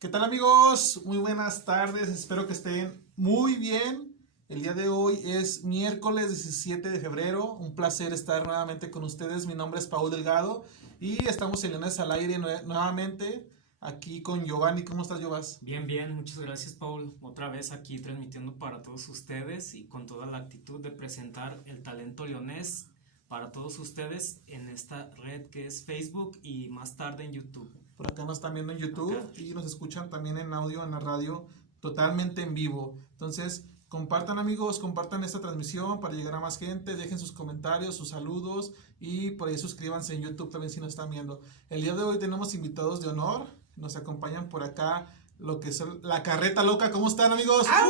¿Qué tal amigos? Muy buenas tardes, espero que estén muy bien. El día de hoy es miércoles 17 de febrero, un placer estar nuevamente con ustedes. Mi nombre es Paul Delgado y estamos en Leones al Aire nuevamente aquí con Giovanni. ¿Cómo estás, Giovas? Bien, bien, muchas gracias, Paul. Otra vez aquí transmitiendo para todos ustedes y con toda la actitud de presentar el talento leonés para todos ustedes en esta red que es Facebook y más tarde en YouTube. Por acá nos están viendo en YouTube Acá. y nos escuchan también en audio, en la radio, totalmente en vivo. Entonces, compartan amigos, compartan esta transmisión para llegar a más gente, dejen sus comentarios, sus saludos y por ahí suscríbanse en YouTube también si nos están viendo. El día de hoy tenemos invitados de honor, nos acompañan por acá lo que es la Carreta Loca. ¿Cómo están amigos? A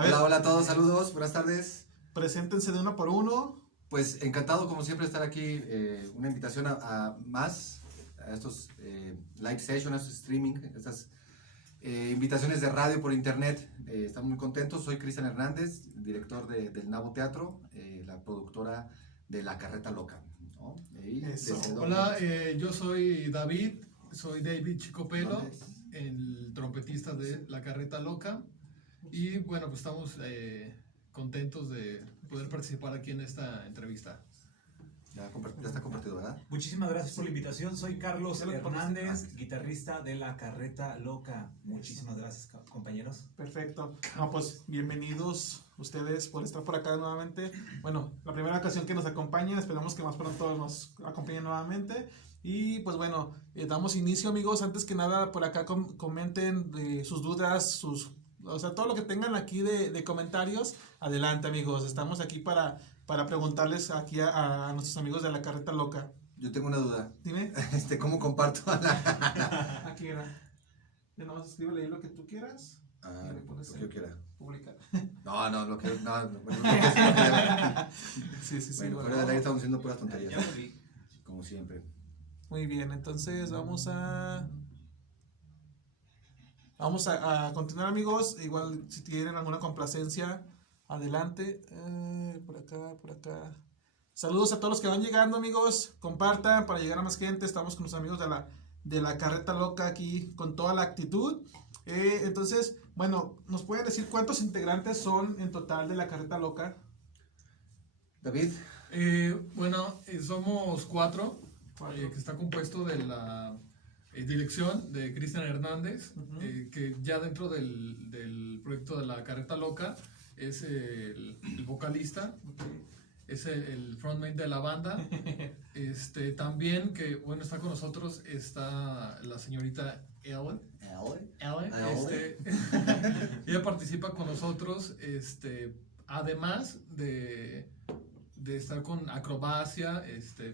ver, Hola, hola a todos, saludos, buenas tardes. preséntense de uno por uno. Pues encantado como siempre estar aquí, una invitación a estos live sessions, a estos streaming, estas invitaciones de radio por internet. Estamos muy contentos, soy Cristian Hernández, director del Nabo Teatro, la productora de La Carreta Loca, ¿no? Hola, yo soy David Chicopelo, el trompetista de La Carreta Loca, y bueno, pues estamos contentos de poder participar aquí en esta entrevista. Ya está compartido, ¿verdad? Muchísimas gracias por la invitación. Soy Carlos Ya lo Hernández, guitarrista de La Carreta Loca. Muchísimas gracias, compañeros. Perfecto. No, pues bienvenidos ustedes por estar por acá nuevamente. Bueno, la primera ocasión que nos acompañan, esperamos que más pronto nos acompañen nuevamente. Y pues bueno, damos inicio amigos. Antes que nada, por acá comenten sus dudas, o sea, todo lo que tengan aquí de comentarios. Adelante amigos, estamos aquí para preguntarles aquí a nuestros amigos de La Carreta Loca. Yo tengo una duda. Dime. ¿Cómo comparto a la...? Aquí era. Ya nomás escríbele ahí lo que tú quieras. Ah, Y le pones lo que yo quiera. publicar. No, lo que quiera. Sí. Bueno, Bueno. fuera del aire estamos diciendo puras tonterías, Ya lo vi. como siempre. Muy bien, entonces vamos a continuar amigos. Igual si tienen alguna complacencia, adelante. Por acá. Saludos a todos los que van llegando amigos. Compartan para llegar a más gente. Estamos con los amigos de la Carreta Loca aquí con toda la actitud. Entonces, bueno, ¿nos pueden decir cuántos integrantes son en total de la Carreta Loca? David, Bueno, somos cuatro, que está compuesto de la dirección de Cristian Hernández, que ya dentro del proyecto de La Carreta Loca es el vocalista, es el frontman de la banda. También que bueno, está con nosotros está la señorita Ellen. Ella participa con nosotros, además de estar con acrobacia,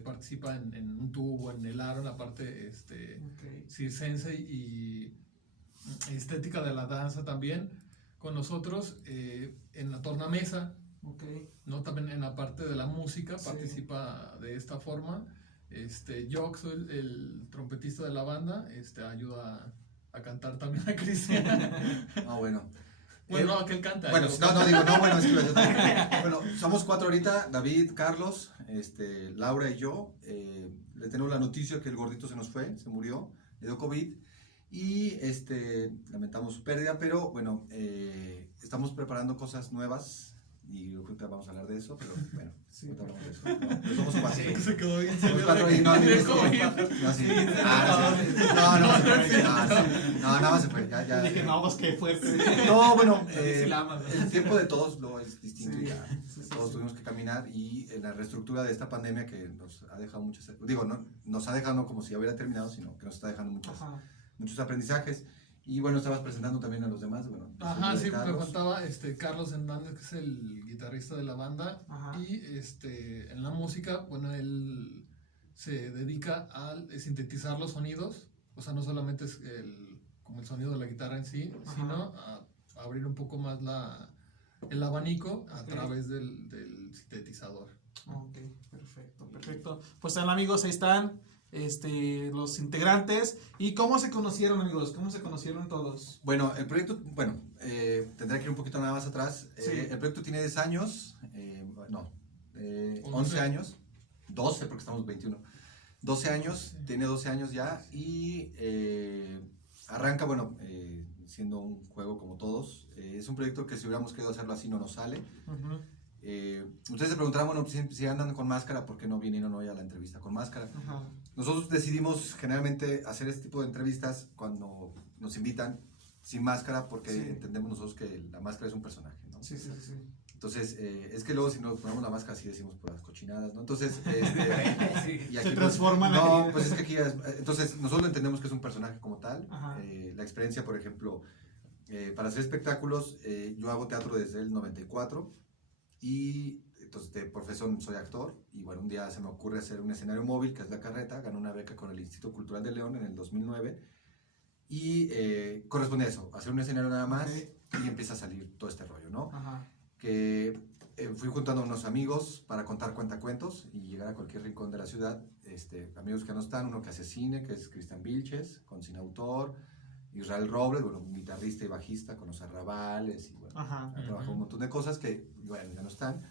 participa en un tubo, en el aro, en la parte circense y estética de la danza también. Con nosotros en la tornamesa, ¿no? También en la parte de la música participa de esta forma. Yo que soy el trompetista de la banda, ayuda a cantar también a Cristian. bueno. Bueno, que él canta. Bueno, bueno, es que bueno, somos cuatro ahorita, David, Carlos, Laura y yo. Le tenemos la noticia que el gordito se nos fue, se murió, le dio COVID y lamentamos su pérdida, pero bueno, estamos preparando cosas nuevas y ahorita vamos a hablar de eso, pero bueno, ahorita hablamos de eso. No, pero somos cuatro. Sí, se quedó bien. Somos cuatro y nada más se fue. Ya. Dije, no, pues qué fuerte. No, bueno, Sí la amas, ¿no? el tiempo de todos lo es distinto y ya. Sí, Todos tuvimos que caminar y en la reestructura de esta pandemia que nos ha dejado muchos, no nos ha dejado no como si ya hubiera terminado, sino que nos está dejando muchos aprendizajes. Y bueno, estabas presentando también a los demás, bueno. Ajá, sí, me Carlos. faltaba Carlos Hernández, que es el guitarrista de la banda. Ajá. Y en la música, bueno, él se dedica a sintetizar los sonidos, o sea, no solamente es como el sonido de la guitarra en sí, sino a abrir un poco más el abanico a través del sintetizador. Ok, perfecto. Pues amigos, ahí están los integrantes. ¿Y cómo se conocieron amigos? ¿Cómo se conocieron todos? Bueno, el proyecto, tendré que ir un poquito nada más atrás. Sí. El proyecto tiene 10 años, 11 años, 12 porque estamos 21. 12 años, tiene 12 años ya y arranca, bueno, siendo un juego como todos. Es un proyecto que si hubiéramos querido hacerlo así no nos sale. Ujú. Ustedes se preguntarán, bueno, si andan con máscara, ¿por qué no vinieron hoy a la entrevista con máscara? Ajá. Nosotros decidimos generalmente hacer este tipo de entrevistas cuando nos invitan sin máscara, porque Sí. entendemos nosotros que la máscara es un personaje, ¿no? Sí, sí, sí, sí. Entonces, es que luego si nos ponemos la máscara así decimos por las cochinadas, ¿no? Entonces, y Se aquí, transforman no, ahí. pues es que aquí entonces nosotros entendemos que es un personaje como tal. Ajá. La experiencia, por ejemplo, para hacer espectáculos, yo hago teatro desde el 94 y entonces de profesión soy actor y bueno, un día se me ocurre hacer un escenario móvil que es La Carreta, gané una beca con el Instituto Cultural de León en el 2009 y corresponde a eso, hacer un escenario nada más y empieza a salir todo este rollo, ¿no? Ajá. Que fui juntando a unos amigos para contar cuentacuentos y llegar a cualquier rincón de la ciudad, amigos que no están, uno que hace cine, que es Cristian Vilches, con Cine Autor, Israel Robles, bueno, un guitarrista y bajista con los Arrabales, y bueno, Ajá. ha trabajado un montón de cosas que, bueno, ya no están.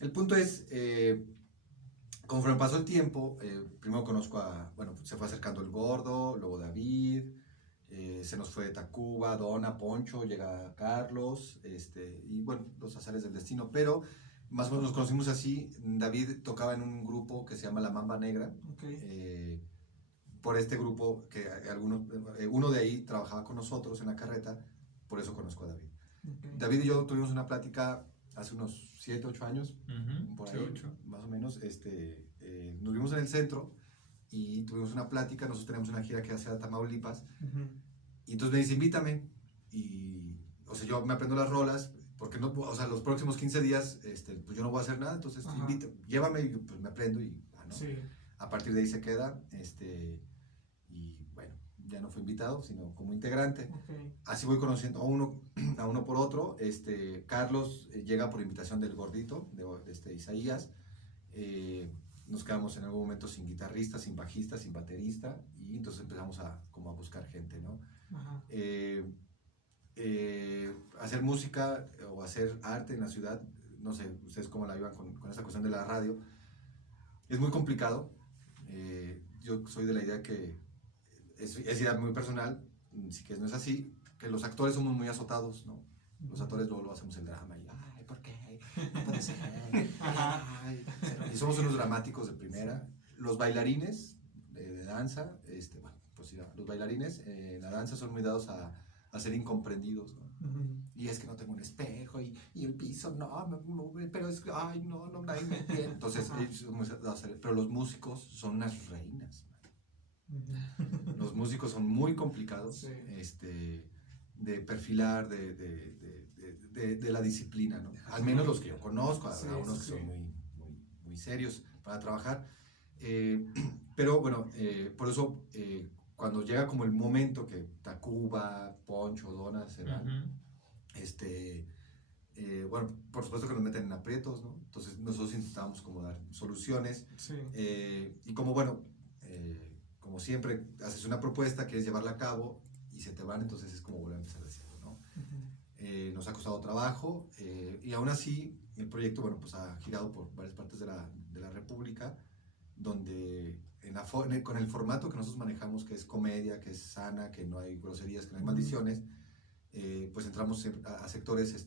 El punto es, conforme pasó el tiempo, primero conozco bueno, se fue acercando el Gordo, luego David, se nos fue Tacuba, Donna, Poncho, llega Carlos, y bueno, los azares del destino, pero más o menos nos conocimos así. David tocaba en un grupo que se llama La Mamba Negra, por este grupo que uno de ahí trabajaba con nosotros en La Carreta, por eso conozco a David. David y yo tuvimos una plática hace unos 7, 8 años, por ahí, 8. más o menos, nos vimos en el centro y tuvimos una plática. Nosotros tenemos una gira que hace a Tamaulipas, y entonces me dice, invítame, y, o sea, yo me aprendo las rolas, porque no, o sea, los próximos 15 días, pues yo no voy a hacer nada, entonces llévame, y pues me aprendo, y ¿no? Sí. A partir de ahí se queda, y bueno, ya no fue invitado, sino como integrante. Así voy conociendo a uno por otro. Carlos llega por invitación del Gordito, de Isaías. Nos quedamos en algún momento sin guitarrista, sin bajista, sin baterista, y entonces empezamos como a buscar gente, ¿no? Ajá. Hacer música o hacer arte en la ciudad, no sé, ustedes cómo la vivan con esa cuestión de la radio, es muy complicado. Yo soy de la idea que es idea muy personal, si que no es así, que los actores somos muy azotados, ¿no? Los actores luego lo hacemos el drama y, ay, ¿por qué? No puede ser. Ay, y somos unos dramáticos de primera. Los bailarines de danza, bueno, pues sí, los bailarines en la danza son muy dados a ser incomprendidos, ¿no? Y es que no tengo un espejo y el piso, no, pero es que, ay, no, nadie me entiende. Entonces, ellos son muy dados a hacer, pero los músicos son unas reinas. Los músicos son muy complicados, Sí. de perfilar, de la disciplina, ¿no? Al menos los que yo conozco, Sí, habrá unos sí, que sí. son muy serios para trabajar. Pero bueno, por eso cuando llega como el momento que Tacuba, Poncho, Donna se van, bueno, por supuesto que nos meten en aprietos, ¿no? Entonces nosotros intentamos como dar soluciones, Sí. y como bueno, como siempre haces una propuesta, quieres llevarla a cabo y se te van, entonces es como volver a empezar de cero, ¿no? Nos ha costado trabajo, y aún así el proyecto, bueno, pues ha girado por varias partes de la República, donde con el formato que nosotros manejamos, que es comedia, que es sana, que no hay groserías, que no hay maldiciones, pues entramos a sectores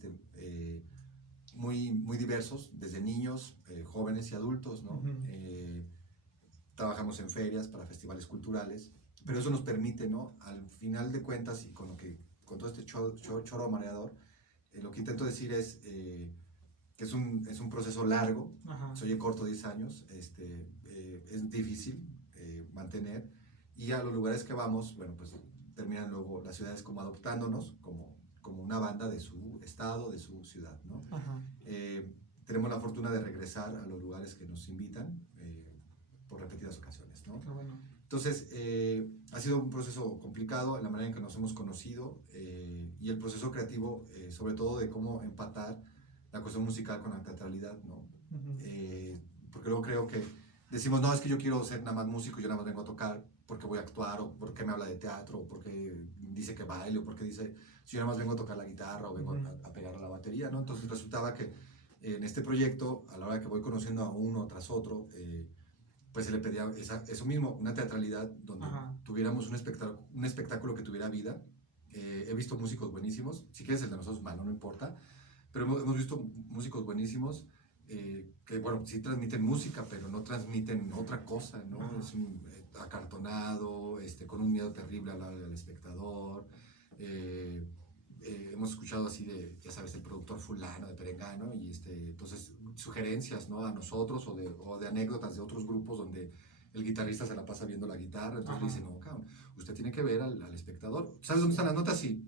muy diversos, desde niños, jóvenes y adultos, ¿no? Trabajamos en ferias, para festivales culturales, pero eso nos permite, ¿no? Al final de cuentas, y con todo este choro mareador, lo que intento decir es que es un proceso largo. Ajá. Soy corto, 10 años, es difícil mantener, y a los lugares que vamos, bueno, pues terminan luego las ciudades como adoptándonos como una banda de su estado, de su ciudad, ¿no? Ajá. Tenemos la fortuna de regresar a los lugares que nos invitan por repetidas ocasiones, ¿no? Qué bueno. Entonces, ha sido un proceso complicado en la manera en que nos hemos conocido, y el proceso creativo, sobre todo de cómo empatar la cuestión musical con la teatralidad, ¿no? Porque luego creo que decimos, no, es que yo quiero ser nada más músico, yo nada más vengo a tocar porque voy a actuar, o porque me habla de teatro, o porque dice que baile, o porque dice, si yo nada más vengo a tocar la guitarra, o vengo a pegar a la batería, ¿no? Entonces resultaba que en este proyecto, a la hora que voy conociendo a uno tras otro, pues se le pedía eso mismo, una teatralidad donde tuviera tuviéramos un espectáculo que tuviera vida. He visto músicos buenísimos, si quieres el de nosotros malo, no importa, pero hemos visto músicos buenísimos que, bueno, sí transmiten música, pero no transmiten otra cosa, ¿no? Es un acartonado, con un miedo terrible al espectador. Hemos escuchado así de, ya sabes, el productor fulano de Perengano, y entonces sugerencias, ¿no? A nosotros o de anécdotas de otros grupos donde el guitarrista se la pasa viendo la guitarra, entonces le dice, no, cabrón, usted tiene que ver al espectador. ¿Sabes dónde están las notas? Sí,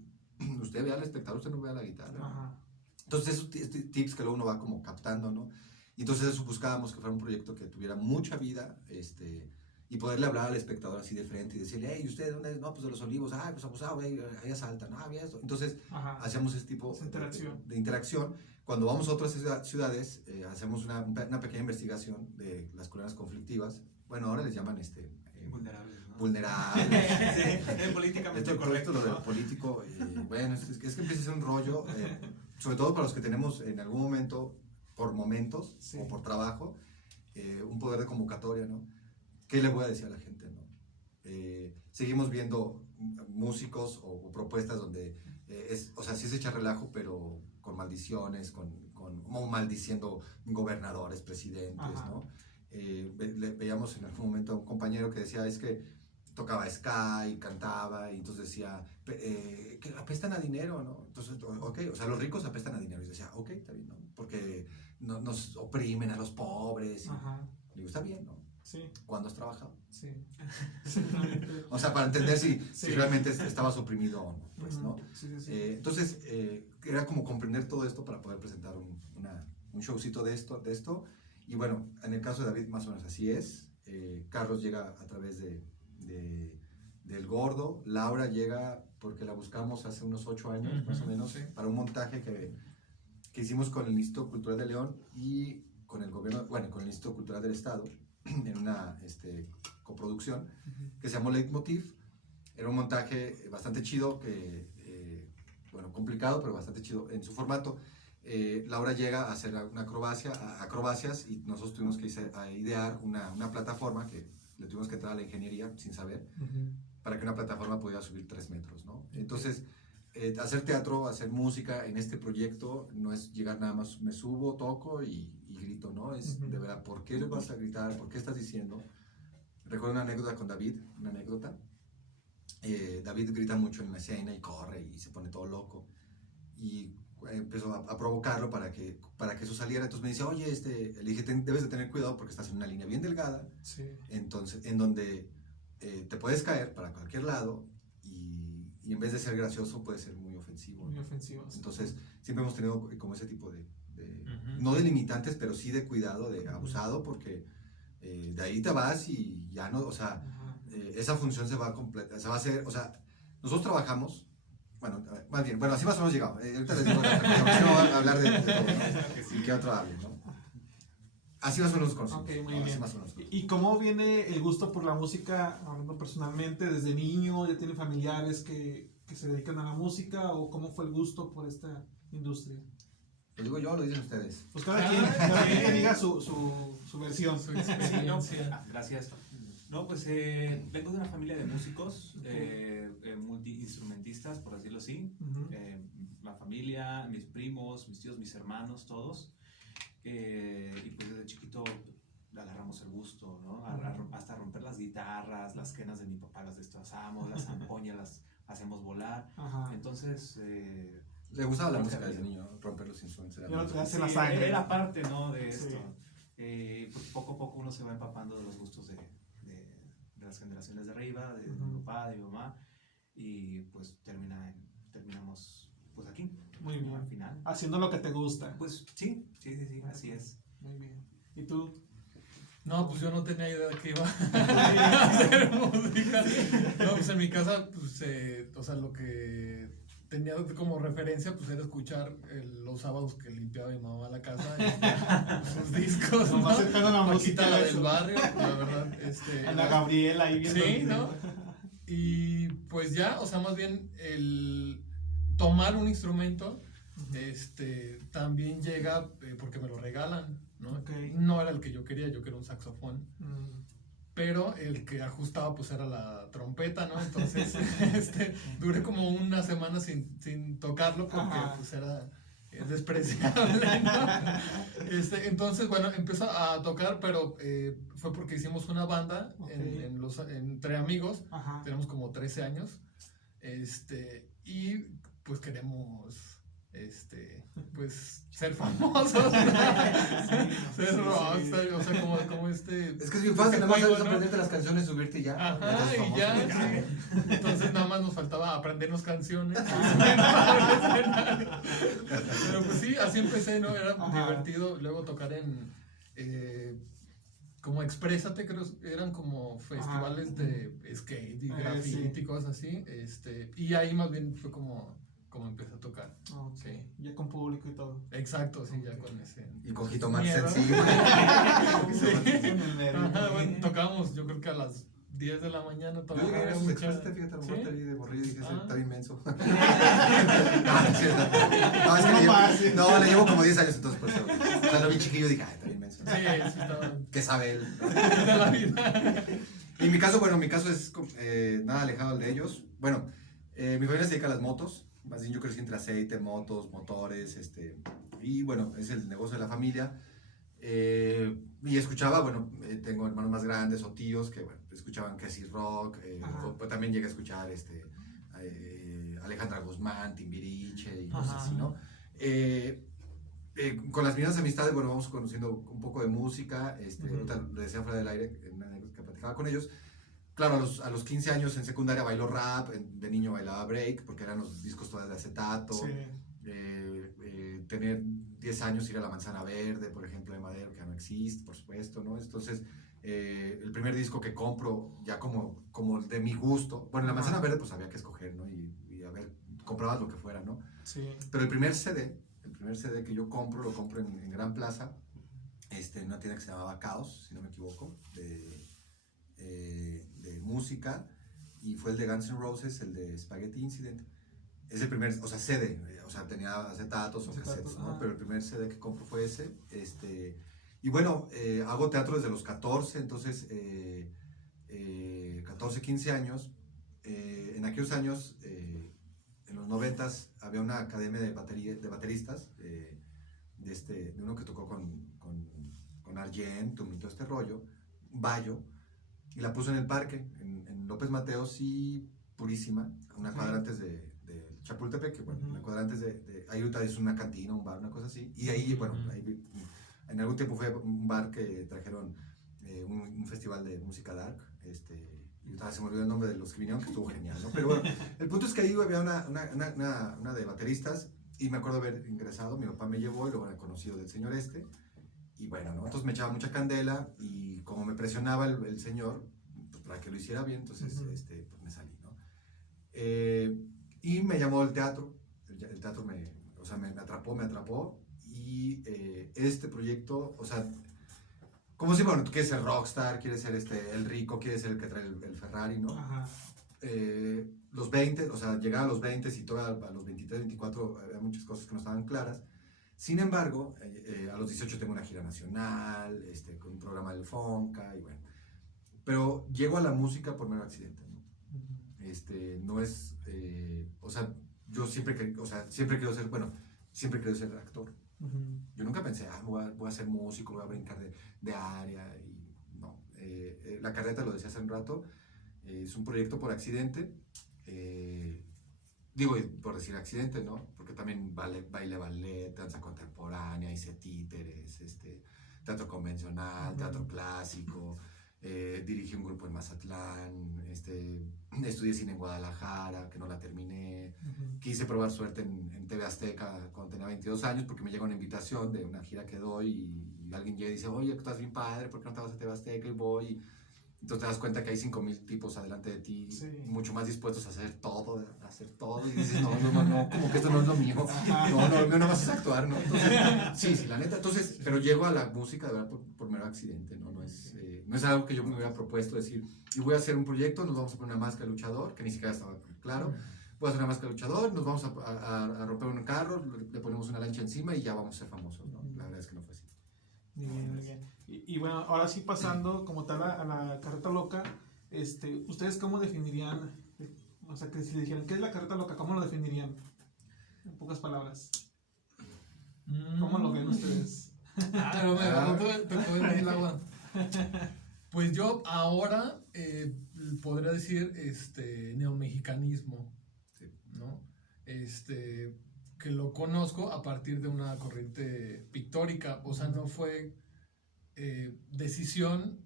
usted ve al espectador, usted no ve a la guitarra. Ajá. Entonces esos tips que luego uno va como captando, ¿no? Y entonces eso buscábamos que fuera un proyecto que tuviera mucha vida, y poderle hablar al espectador así de frente y decirle, hey, ¿usted dónde es? No, pues de Los Olivos, pues abusado, ahí asaltan, bien esto. Entonces hacíamos ese tipo de interacción. Cuando vamos a otras ciudades, hacemos una pequeña investigación de las colonias conflictivas. Bueno, ahora les llaman vulnerables, ¿no? Vulnerables. Sí, políticamente correcto. Lo del político, bueno, es que empieza a ser un rollo, sobre todo para los que tenemos en algún momento, por momentos o por trabajo, un poder de convocatoria, ¿no? ¿Qué le voy a decir a la gente, no? Seguimos viendo músicos o propuestas donde, o sea, sí se echa relajo, pero con maldiciones, como maldiciendo gobernadores, presidentes, ¿no? Veíamos en algún momento a un compañero que decía, es que tocaba ska y cantaba, y entonces decía, que apestan a dinero, ¿no? Entonces, ok, o sea, los ricos apestan a dinero, y decía, ok, está bien, ¿no? Porque nos oprimen a los pobres, y, digo, está bien, ¿no? Sí. ¿Cuándo has trabajado? Sí. O sea, para entender si realmente estabas oprimido o no, pues, ¿no? Sí. Entonces, era como comprender todo esto para poder presentar un showcito de esto. Y bueno, en el caso de David, más o menos así es. Carlos llega a través del Gordo. Laura llega porque la buscamos hace unos 8 años, más o menos, para un montaje que hicimos con el Instituto Cultural de León y con el gobierno, bueno, con el Instituto Cultural del Estado, en una coproducción que se llamó Leitmotiv. Era un montaje bastante chido, bueno, complicado, pero bastante chido en su formato. Laura llega a hacer una acrobacias, y nosotros tuvimos que idear una plataforma que le tuvimos que entrar a la ingeniería sin saber, para que una plataforma pudiera subir 3 metros, ¿no? Entonces, hacer teatro, hacer música en este proyecto no es llegar nada más, me subo, toco y grito, ¿no? Es de verdad, ¿por qué le vas a gritar? ¿Por qué estás diciendo? Recuerdo una anécdota con David, David grita mucho en la escena y corre y se pone todo loco, y empezó a provocarlo para que eso saliera. Entonces me dice, oye, le dije, debes de tener cuidado porque estás en una línea bien delgada, entonces, en donde te puedes caer para cualquier lado, y en vez de ser gracioso puede ser muy ofensivo. Muy ofensivo. Entonces siempre hemos tenido como ese tipo de no de limitantes, pero sí de cuidado, de abusado, porque de ahí te vas y ya no, o sea, esa función se va a hacer, o sea, nosotros trabajamos, bueno, más bien, así más o menos llegamos. Ahorita les digo, si no a hablar de todo, ¿no? Y que otro hable, ¿no? Así más o menos conocimos. Ok, muy bien. ¿Y cómo viene el gusto por la música, hablando personalmente, desde niño? ¿Ya tiene familiares que se dedican a la música? ¿O cómo fue el gusto por esta industria? ¿Lo digo yo o lo dicen ustedes? Pues cada quien que diga su versión. Sí, no, gracias. No, pues vengo de una familia de músicos, multiinstrumentistas, por decirlo así. La familia, mis primos, mis tíos, mis hermanos, todos. Y pues desde chiquito le agarramos el gusto, ¿no? Hasta romper las guitarras, las quenas de mi papá las destrozamos, las zampoñas las hacemos volar. Entonces... le gustaba la música desde niño, romper los instrumentos. Era parte, ¿no? De esto. Pues poco a poco uno se va empapando de los gustos de las generaciones de arriba, de mi papá, de mi mamá, y pues terminamos pues aquí. Muy bien. Al final. Haciendo lo que te gusta. Pues sí, así es. Muy bien. ¿Y tú? No, pues yo no tenía idea que iba a hacer música. No, pues en mi casa, pues, o sea, lo que tenía como referencia, pues era escuchar los sábados que limpiaba mi mamá la casa, sus discos, ¿no? Más cercano a la música, la del barrio, la verdad. Ana Gabriela ahí viendo. Sí, ¿no? Y pues ya, o sea, más bien el tomar un instrumento, también llega porque me lo regalan, ¿no? No era el que yo quería un saxofón. pero el que ajustaba pues era la trompeta, ¿no? Entonces, duré como una semana sin tocarlo porque pues era despreciable, ¿no? Entonces, bueno, empezó a tocar, pero fue porque hicimos una banda entre amigos, tenemos como 13 años, y pues queremos pues ser famosos, ser rockstar, o sea, como Es que es bien fácil, nada más sabes aprenderte las canciones, subirte y ya. Ajá, y ya, sí. Entonces nada más nos faltaba aprendernos canciones. Pero pues sí, así empecé, ¿no? Era divertido. Luego tocar en como Exprésate, creo, eran como festivales de skate y graffiti y cosas así. Y ahí más bien fue como empecé a tocar. Sí. Ya con público y todo. Exacto, sí, ya con ese. Y con jitomate miedo. sencillo. Ajá, bueno, tocábamos, yo creo que a las 10 de la mañana Yo llegué a todavía. esos Exprésate, fíjate, a lo mejor ¿Sí? te vi de morrillo y dije, está bien menso. No, es que no, le llevo como 10 años entonces, por eso. Cuando vi chiquillo dije, está bien menso. Sí, estaba. ¿Qué sabe él? De la vida. Y mi caso es nada alejado del de ellos. Bueno, mi familia se dedica a las motos. Más bien yo crecí entre aceite, motos, motores, y bueno, es el negocio de la familia. Y escuchaba, bueno, tengo hermanos más grandes o tíos que, bueno, escuchaban Casey Rock, también llegué a escuchar Alejandra Guzmán, Timbiriche y cosas así, ¿no? Con las mismas amistades, bueno, vamos conociendo un poco de música, ahorita lo decía fuera del aire, en una anécdota que platicaba con ellos. Claro, a los 15 años en secundaria bailó rap, de niño bailaba break, porque eran los discos todavía de acetato. Sí. Tener 10 años, ir a la Manzana Verde, por ejemplo, de Madero, que ya no existe, por supuesto, ¿no? Entonces, el primer disco que compro, ya como de mi gusto, bueno, en la Manzana Verde pues había que escoger, ¿no? Y a ver, comprabas lo que fuera, ¿no? Sí. Pero el primer CD que yo compro, lo compro en Gran Plaza, en una tienda que se llamaba Caos, si no me equivoco, de música, y fue el de Guns N' Roses, el de Spaghetti Incident. Es el primer, o sea, CD, o sea, tenía acetatos o cassettes, ¿no? Pero el primer CD que compro fue ese. Y bueno, hago teatro desde los 14, entonces, 14, 15 años. En aquellos años, en los 90s, había una academia de bateristas, de uno que tocó con Argentum y todo este rollo, Bayo, y la puso en el parque, en López Mateos y Purísima, una cuadra antes de Chapultepec, que bueno, una cuadra antes ahí ahorita es una cantina, un bar, una cosa así, y ahí, bueno, ahí, en algún tiempo fue un bar que trajeron un festival de música dark, y se me olvidó el nombre de los que vinieron, que estuvo genial, ¿no? Pero bueno, el punto es que ahí había una de bateristas, y me acuerdo haber ingresado, mi papá me llevó y lo había conocido del señor y bueno, ¿no? Entonces me echaba mucha candela, y como me presionaba el señor, pues para que lo hiciera bien, entonces pues me salí, ¿no? Y me llamó el teatro me atrapó, y este proyecto, o sea, como si, bueno, tú quieres ser rockstar, quieres ser el rico, quieres ser el que trae el Ferrari, ¿no? Los 20, o sea, llegar a los 20 y todavía a los 23, 24 había muchas cosas que no estaban claras. Sin embargo, a los 18 tengo una gira nacional, con un programa del FONCA, y bueno. Pero llego a la música por mero accidente, ¿no? No es, o sea, yo siempre quiero ser actor. Yo nunca pensé, voy a ser músico, voy a brincar de área, y no. La carreta, lo decía hace un rato, es un proyecto por accidente. Digo, por decir accidente, ¿no? Porque también baile ballet, danza contemporánea, hice títeres, teatro convencional, teatro clásico, dirigí un grupo en Mazatlán, estudié cine en Guadalajara, que no la terminé, quise probar suerte en TV Azteca cuando tenía 22 años, porque me llega una invitación de una gira que doy, y alguien llega y dice, oye, tú estás bien padre, ¿por qué no te vas a TV Azteca? Y voy. Entonces te das cuenta que hay 5,000 tipos adelante de ti, mucho más dispuestos a hacer todo, y dices, no, como que esto no es lo mío, no, lo mío nada más es actuar, ¿no? Entonces, sí, la neta, entonces, pero llego a la música de verdad por mero accidente, ¿no? No es algo que yo me hubiera propuesto decir, y voy a hacer un proyecto, nos vamos a poner una máscara de luchador, que ni siquiera estaba claro, voy a hacer una máscara de luchador, nos vamos a romper un carro, le ponemos una lancha encima y ya vamos a ser famosos, ¿no? La verdad es que no fue así. Muy bien. Y bueno, ahora sí pasando como tal a la carreta loca, ¿ustedes cómo definirían, o sea, que si le dijeran, ¿qué es la carreta loca? ¿Cómo lo definirían? En pocas palabras. ¿Cómo lo ven ustedes? Pero te puedo decir el agua. Pues yo ahora podría decir neomexicanismo, ¿no? Que lo conozco a partir de una corriente pictórica, o sea, no fue decisión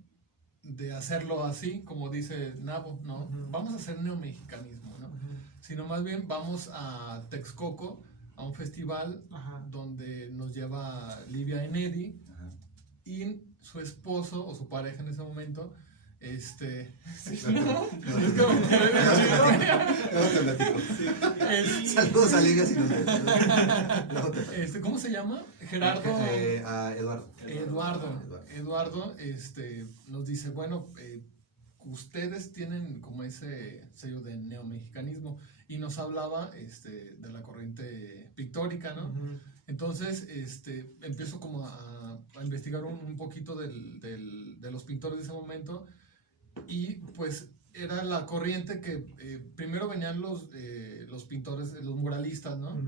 de hacerlo así, como dice Nabo, ¿no? Vamos a hacer neomexicanismo, ¿no? Sino más bien vamos a Texcoco, a un festival donde nos lleva Livia Enedi y su esposo o su pareja en ese momento, Saludos a Livia si nos ¿cómo se llama? Gerardo. A Eduardo, nos dice, bueno, ustedes tienen como ese sello de neomexicanismo y nos hablaba de la corriente pictórica, ¿no? Entonces, empiezo como a investigar un poquito de los pintores de ese momento y pues era la corriente que primero venían los pintores, los muralistas, ¿no?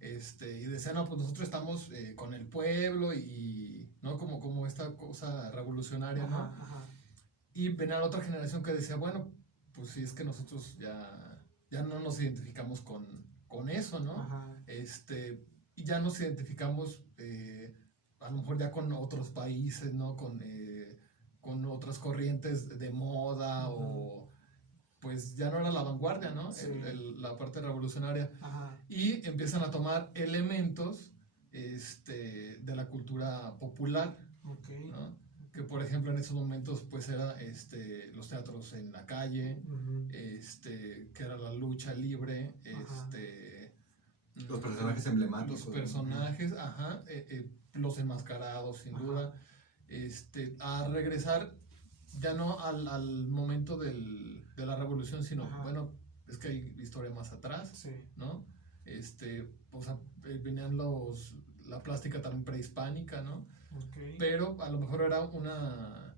Y decían, no, pues nosotros estamos con el pueblo y ¿no? Como esta cosa revolucionaria, ¿no? Y venía otra generación que decía, bueno, pues si es que nosotros ya no nos identificamos con eso, ¿no? Y ya nos identificamos a lo mejor ya con otros países, ¿no? Con otras corrientes de moda o pues ya no era la vanguardia, ¿no? Sí. La parte revolucionaria. Y empiezan a tomar elementos de la cultura popular, ¿no? Que por ejemplo en esos momentos pues era los teatros en la calle, que era la lucha libre, los personajes emblemáticos. Los personajes, los enmascarados, sin duda. A regresar ya no al momento de la revolución, sino, bueno, es que hay historia más atrás, ¿no? O sea, venían la plástica también prehispánica, ¿no? Pero a lo mejor era una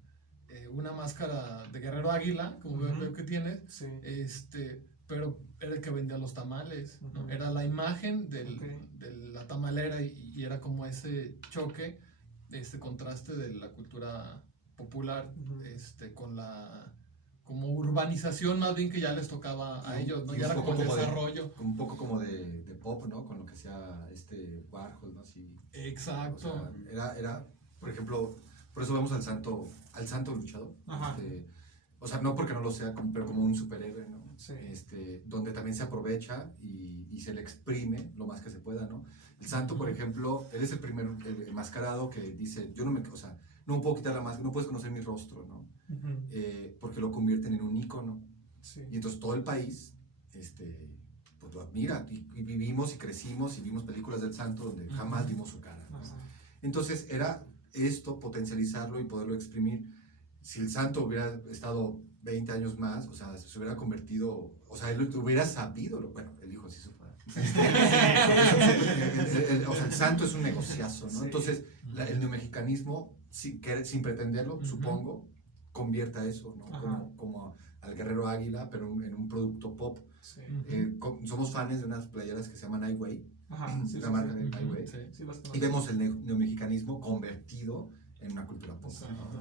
máscara de guerrero águila, como veo que tienes, pero era el que vendía los tamales, ¿no? Era la imagen de la tamalera y era como ese choque, contraste de la cultura popular, con la como urbanización más bien que ya les tocaba a ellos, ¿no? Ya era como el desarrollo. Un poco como de pop, ¿no? Con lo que hacía Warhol, ¿no? Sí. Exacto. O sea, era, por ejemplo, por eso vemos al santo luchador. O sea, no porque no lo sea, pero como un superhéroe, ¿no? Donde también se aprovecha y se le exprime lo más que se pueda, ¿no? El santo, por ejemplo, él es el enmascarado que dice, yo no me puedo quitar la máscara, no puedes conocer mi rostro, ¿no? Porque lo convierten en un ícono. Y entonces todo el país, pues lo admira y vivimos y crecimos y vimos películas del santo donde jamás vimos su cara, ¿no? Entonces era esto, potencializarlo y poderlo exprimir. Si el santo hubiera estado 20 años más, o sea, se hubiera convertido, o sea, él hubiera sabido, bueno, el hijo sí supo. O sea, el santo es un negociazo, ¿no? Entonces, el neomexicanismo, sin pretenderlo, supongo, convierta eso, ¿no? Como al guerrero águila, pero en un producto pop. Somos fans de unas playeras que se llaman Highway, la marca de Highway, y vemos el neomexicanismo convertido en una cultura pop.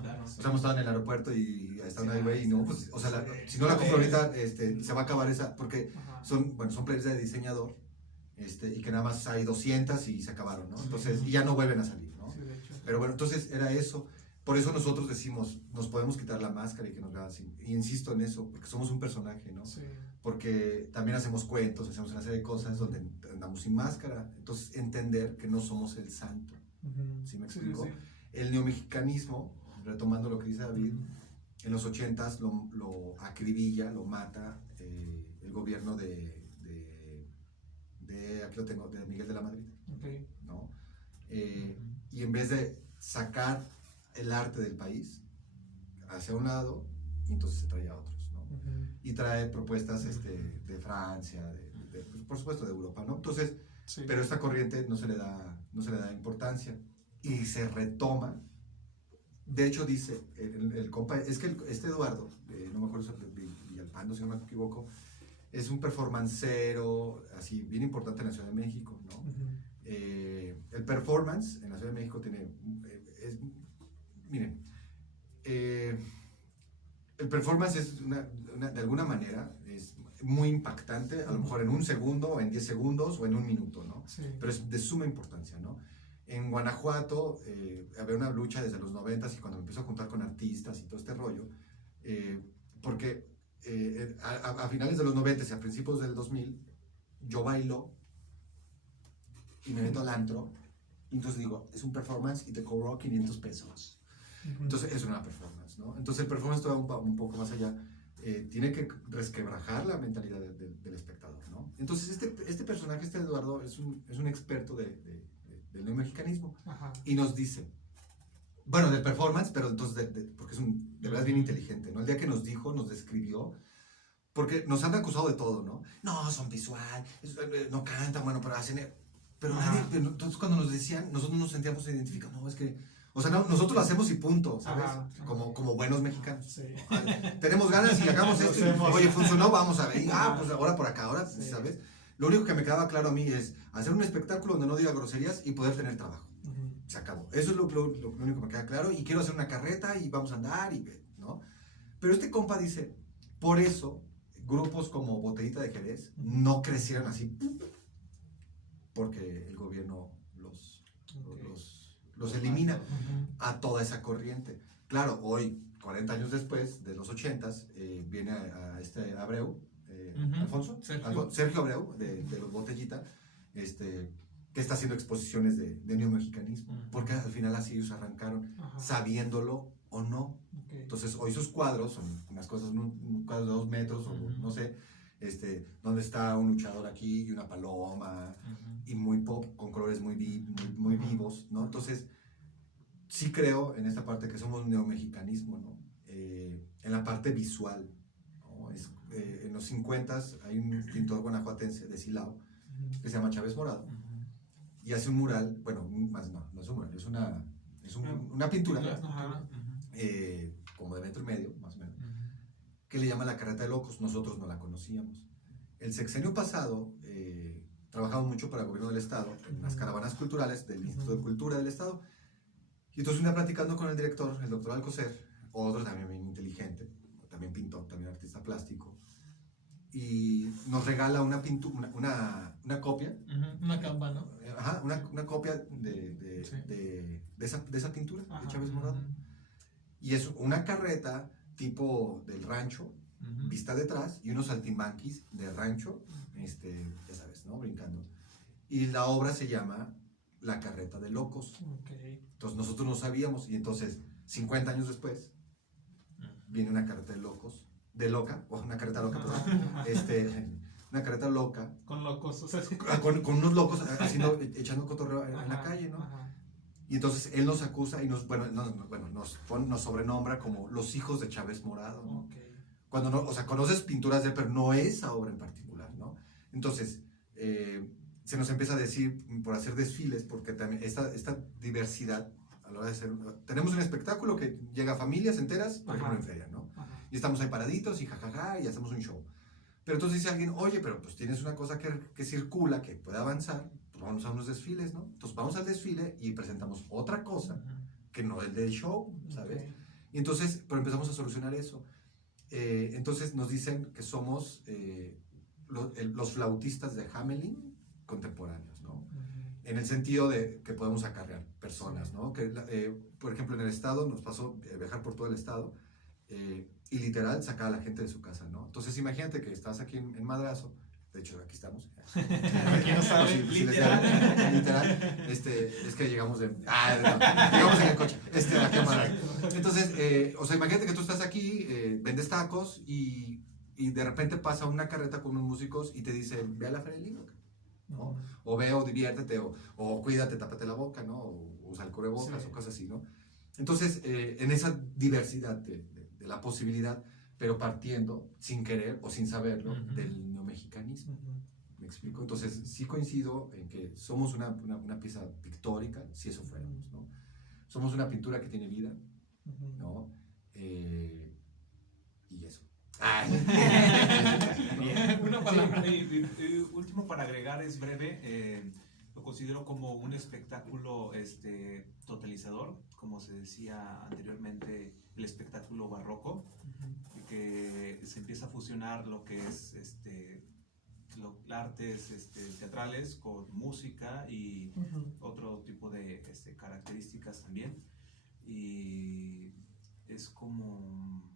Claro. O sea, hemos estado en el aeropuerto y está una Highway y no, pues, o sea, si no la compro ahorita, se va a acabar esa, porque son playeras de diseñador, y que nada más hay 200 y se acabaron, ¿no? Entonces, y ya no vuelven a salir, ¿no? Pero bueno, entonces era eso. Por eso nosotros decimos, nos podemos quitar la máscara y que nos vean así. Y insisto en eso, porque somos un personaje, ¿no? Porque también hacemos cuentos, hacemos una serie de cosas donde andamos sin máscara. Entonces, entender que no somos el santo. ¿Sí me explico? El neomexicanismo, retomando lo que dice David, en los 80s lo acribilla, lo mata el gobierno aquí lo tengo, de Miguel de la Madrid, ¿no? Y en vez de sacar el arte del país hacia un lado, entonces se trae a otros, ¿no? Y trae propuestas de Francia, pues, por supuesto de Europa, ¿no? Entonces, pero esta corriente no se le da importancia y se retoma De hecho, dice, el compa, es que este Eduardo, no me acuerdo de Villalpando, si no me equivoco, es un performancero, así, bien importante en la Ciudad de México, ¿no? El performance en la Ciudad de México tiene, miren, el performance es de alguna manera, es muy impactante, a lo mejor en un segundo, en 10 segundos o en un minuto, ¿no? Sí. Pero es de suma importancia, ¿no? En Guanajuato había una lucha desde los 90s y cuando me empezó a juntar con artistas y todo este rollo, porque a finales de los 90s y a principios del 2000, yo bailo y me meto al antro, y entonces digo, es un performance y te cobro 500 pesos. Entonces es una performance, ¿no? Entonces el performance todavía un poco más allá, tiene que resquebrajar la mentalidad del espectador, ¿no? Entonces este personaje, este Eduardo, es un experto del neomexicanismo. Ajá. Y nos dice, bueno, del performance, pero entonces, porque es de verdad bien inteligente, ¿no? El día que nos dijo, nos describió, porque nos han acusado de todo, ¿no? No, son visual, no cantan, bueno, pero hacen... Pero nadie, entonces cuando nos decían, nosotros nos sentíamos identificados, no, es que... O sea, no, nosotros lo hacemos y punto, ¿sabes? Ajá. Como buenos mexicanos. Sí. Tenemos ganas y hagamos Lo esto. hacemos. Oye, funcionó, vamos a ver. Y, pues ahora por acá, ahora, Sí. ¿sabes? Lo único que me quedaba claro a mí es hacer un espectáculo donde no diga groserías y poder tener trabajo. Se acabó. Eso es lo único que me queda claro. Y quiero hacer una carreta y vamos a andar, ¿no? Pero este compa dice, por eso grupos como Botellita de Jerez no crecieron así, porque el gobierno los elimina a toda esa corriente. Claro, hoy, 40 años después, de los 80s, viene a este Abreu, Alfonso, Sergio Abreu, de los Botellita, que está haciendo exposiciones de neomexicanismo, porque al final así ellos arrancaron, sabiéndolo o no. Entonces, hoy sus cuadros son unas cosas, un cuadro de 2 metros, o no sé, donde está un luchador aquí y una paloma, y muy pop, con colores muy vivos, ¿no? Entonces, sí creo en esta parte que somos un neomexicanismo, ¿no? En la parte visual, ¿no? En los 50s hay un pintor guanajuatense de Silao que se llama Chávez Morado, y hace un mural, bueno, no es un mural, es una pintura, como de 1.5 metros, más o menos, que le llama La Carreta de Locos. Nosotros no la conocíamos. El sexenio pasado trabajamos mucho para el gobierno del estado en las caravanas culturales del Instituto de Cultura del estado, y entonces un día platicando con el director, el doctor Alcocer, otro también bien inteligente, también pintor, también artista plástico, y nos regala una copia, una camba, ¿no? Ajá, una copia de esa pintura de Chávez Morado, y es una carreta tipo del rancho, vista detrás, y unos saltimbanquis de rancho, ya sabes, ¿no? Brincando. Y la obra se llama La Carreta de Locos. Entonces nosotros no sabíamos, y entonces 50 años después viene una carreta de locos, una carreta loca, perdón, una carreta loca, con locos, o sea, sí. con unos locos echando cotorreo en la calle, ¿no? Y entonces él nos acusa y nos sobrenombra como los hijos de Chávez Morado, ¿no? Cuando no, o sea, conoces pinturas de él, pero no esa obra en particular, ¿no? Entonces, se nos empieza a decir por hacer desfiles, porque también esta diversidad, a la hora de hacer, tenemos un espectáculo que llega a familias enteras, por ejemplo en feria, ¿no? Y estamos ahí paraditos y jajaja, y hacemos un show. Pero entonces dice alguien, oye, pero pues tienes una cosa que circula, que puede avanzar, pues vamos a unos desfiles, ¿no? Entonces vamos al desfile y presentamos otra cosa que no es del show, ¿sabes? Y entonces, pero empezamos a solucionar eso. Entonces nos dicen que somos los flautistas de Hamelin contemporáneos, ¿no? En el sentido de que podemos acarrear personas, ¿no? Que, por ejemplo, en el estado nos pasó viajar por todo el estado y literal sacar a la gente de su casa, ¿no? Entonces imagínate que estás aquí en Madrazo, de hecho aquí estamos. Aquí no sabe, literal. Es que llegamos llegamos en el coche, aquí a Madrazo. Entonces, o sea, imagínate que tú estás aquí, vendes tacos y de repente pasa una carreta con unos músicos y te dice, ve a la Feria del Libro, ¿no? O ve o diviértete o cuídate, tápate la boca, ¿no? O usa el cubrebocas o cosas así, ¿no? Entonces, en esa diversidad de la posibilidad, pero partiendo, sin querer o sin saberlo, del neomexicanismo. ¿Me explico? Entonces, sí coincido en que somos una pieza pictórica, si eso fuéramos, ¿no? Somos una pintura que tiene vida, ¿no? Y eso. Una palabra. Y último para agregar, es breve, lo considero como un espectáculo totalizador, como se decía anteriormente, el espectáculo barroco, que se empieza a fusionar lo que es artes teatrales con música y otro tipo de características también, y es como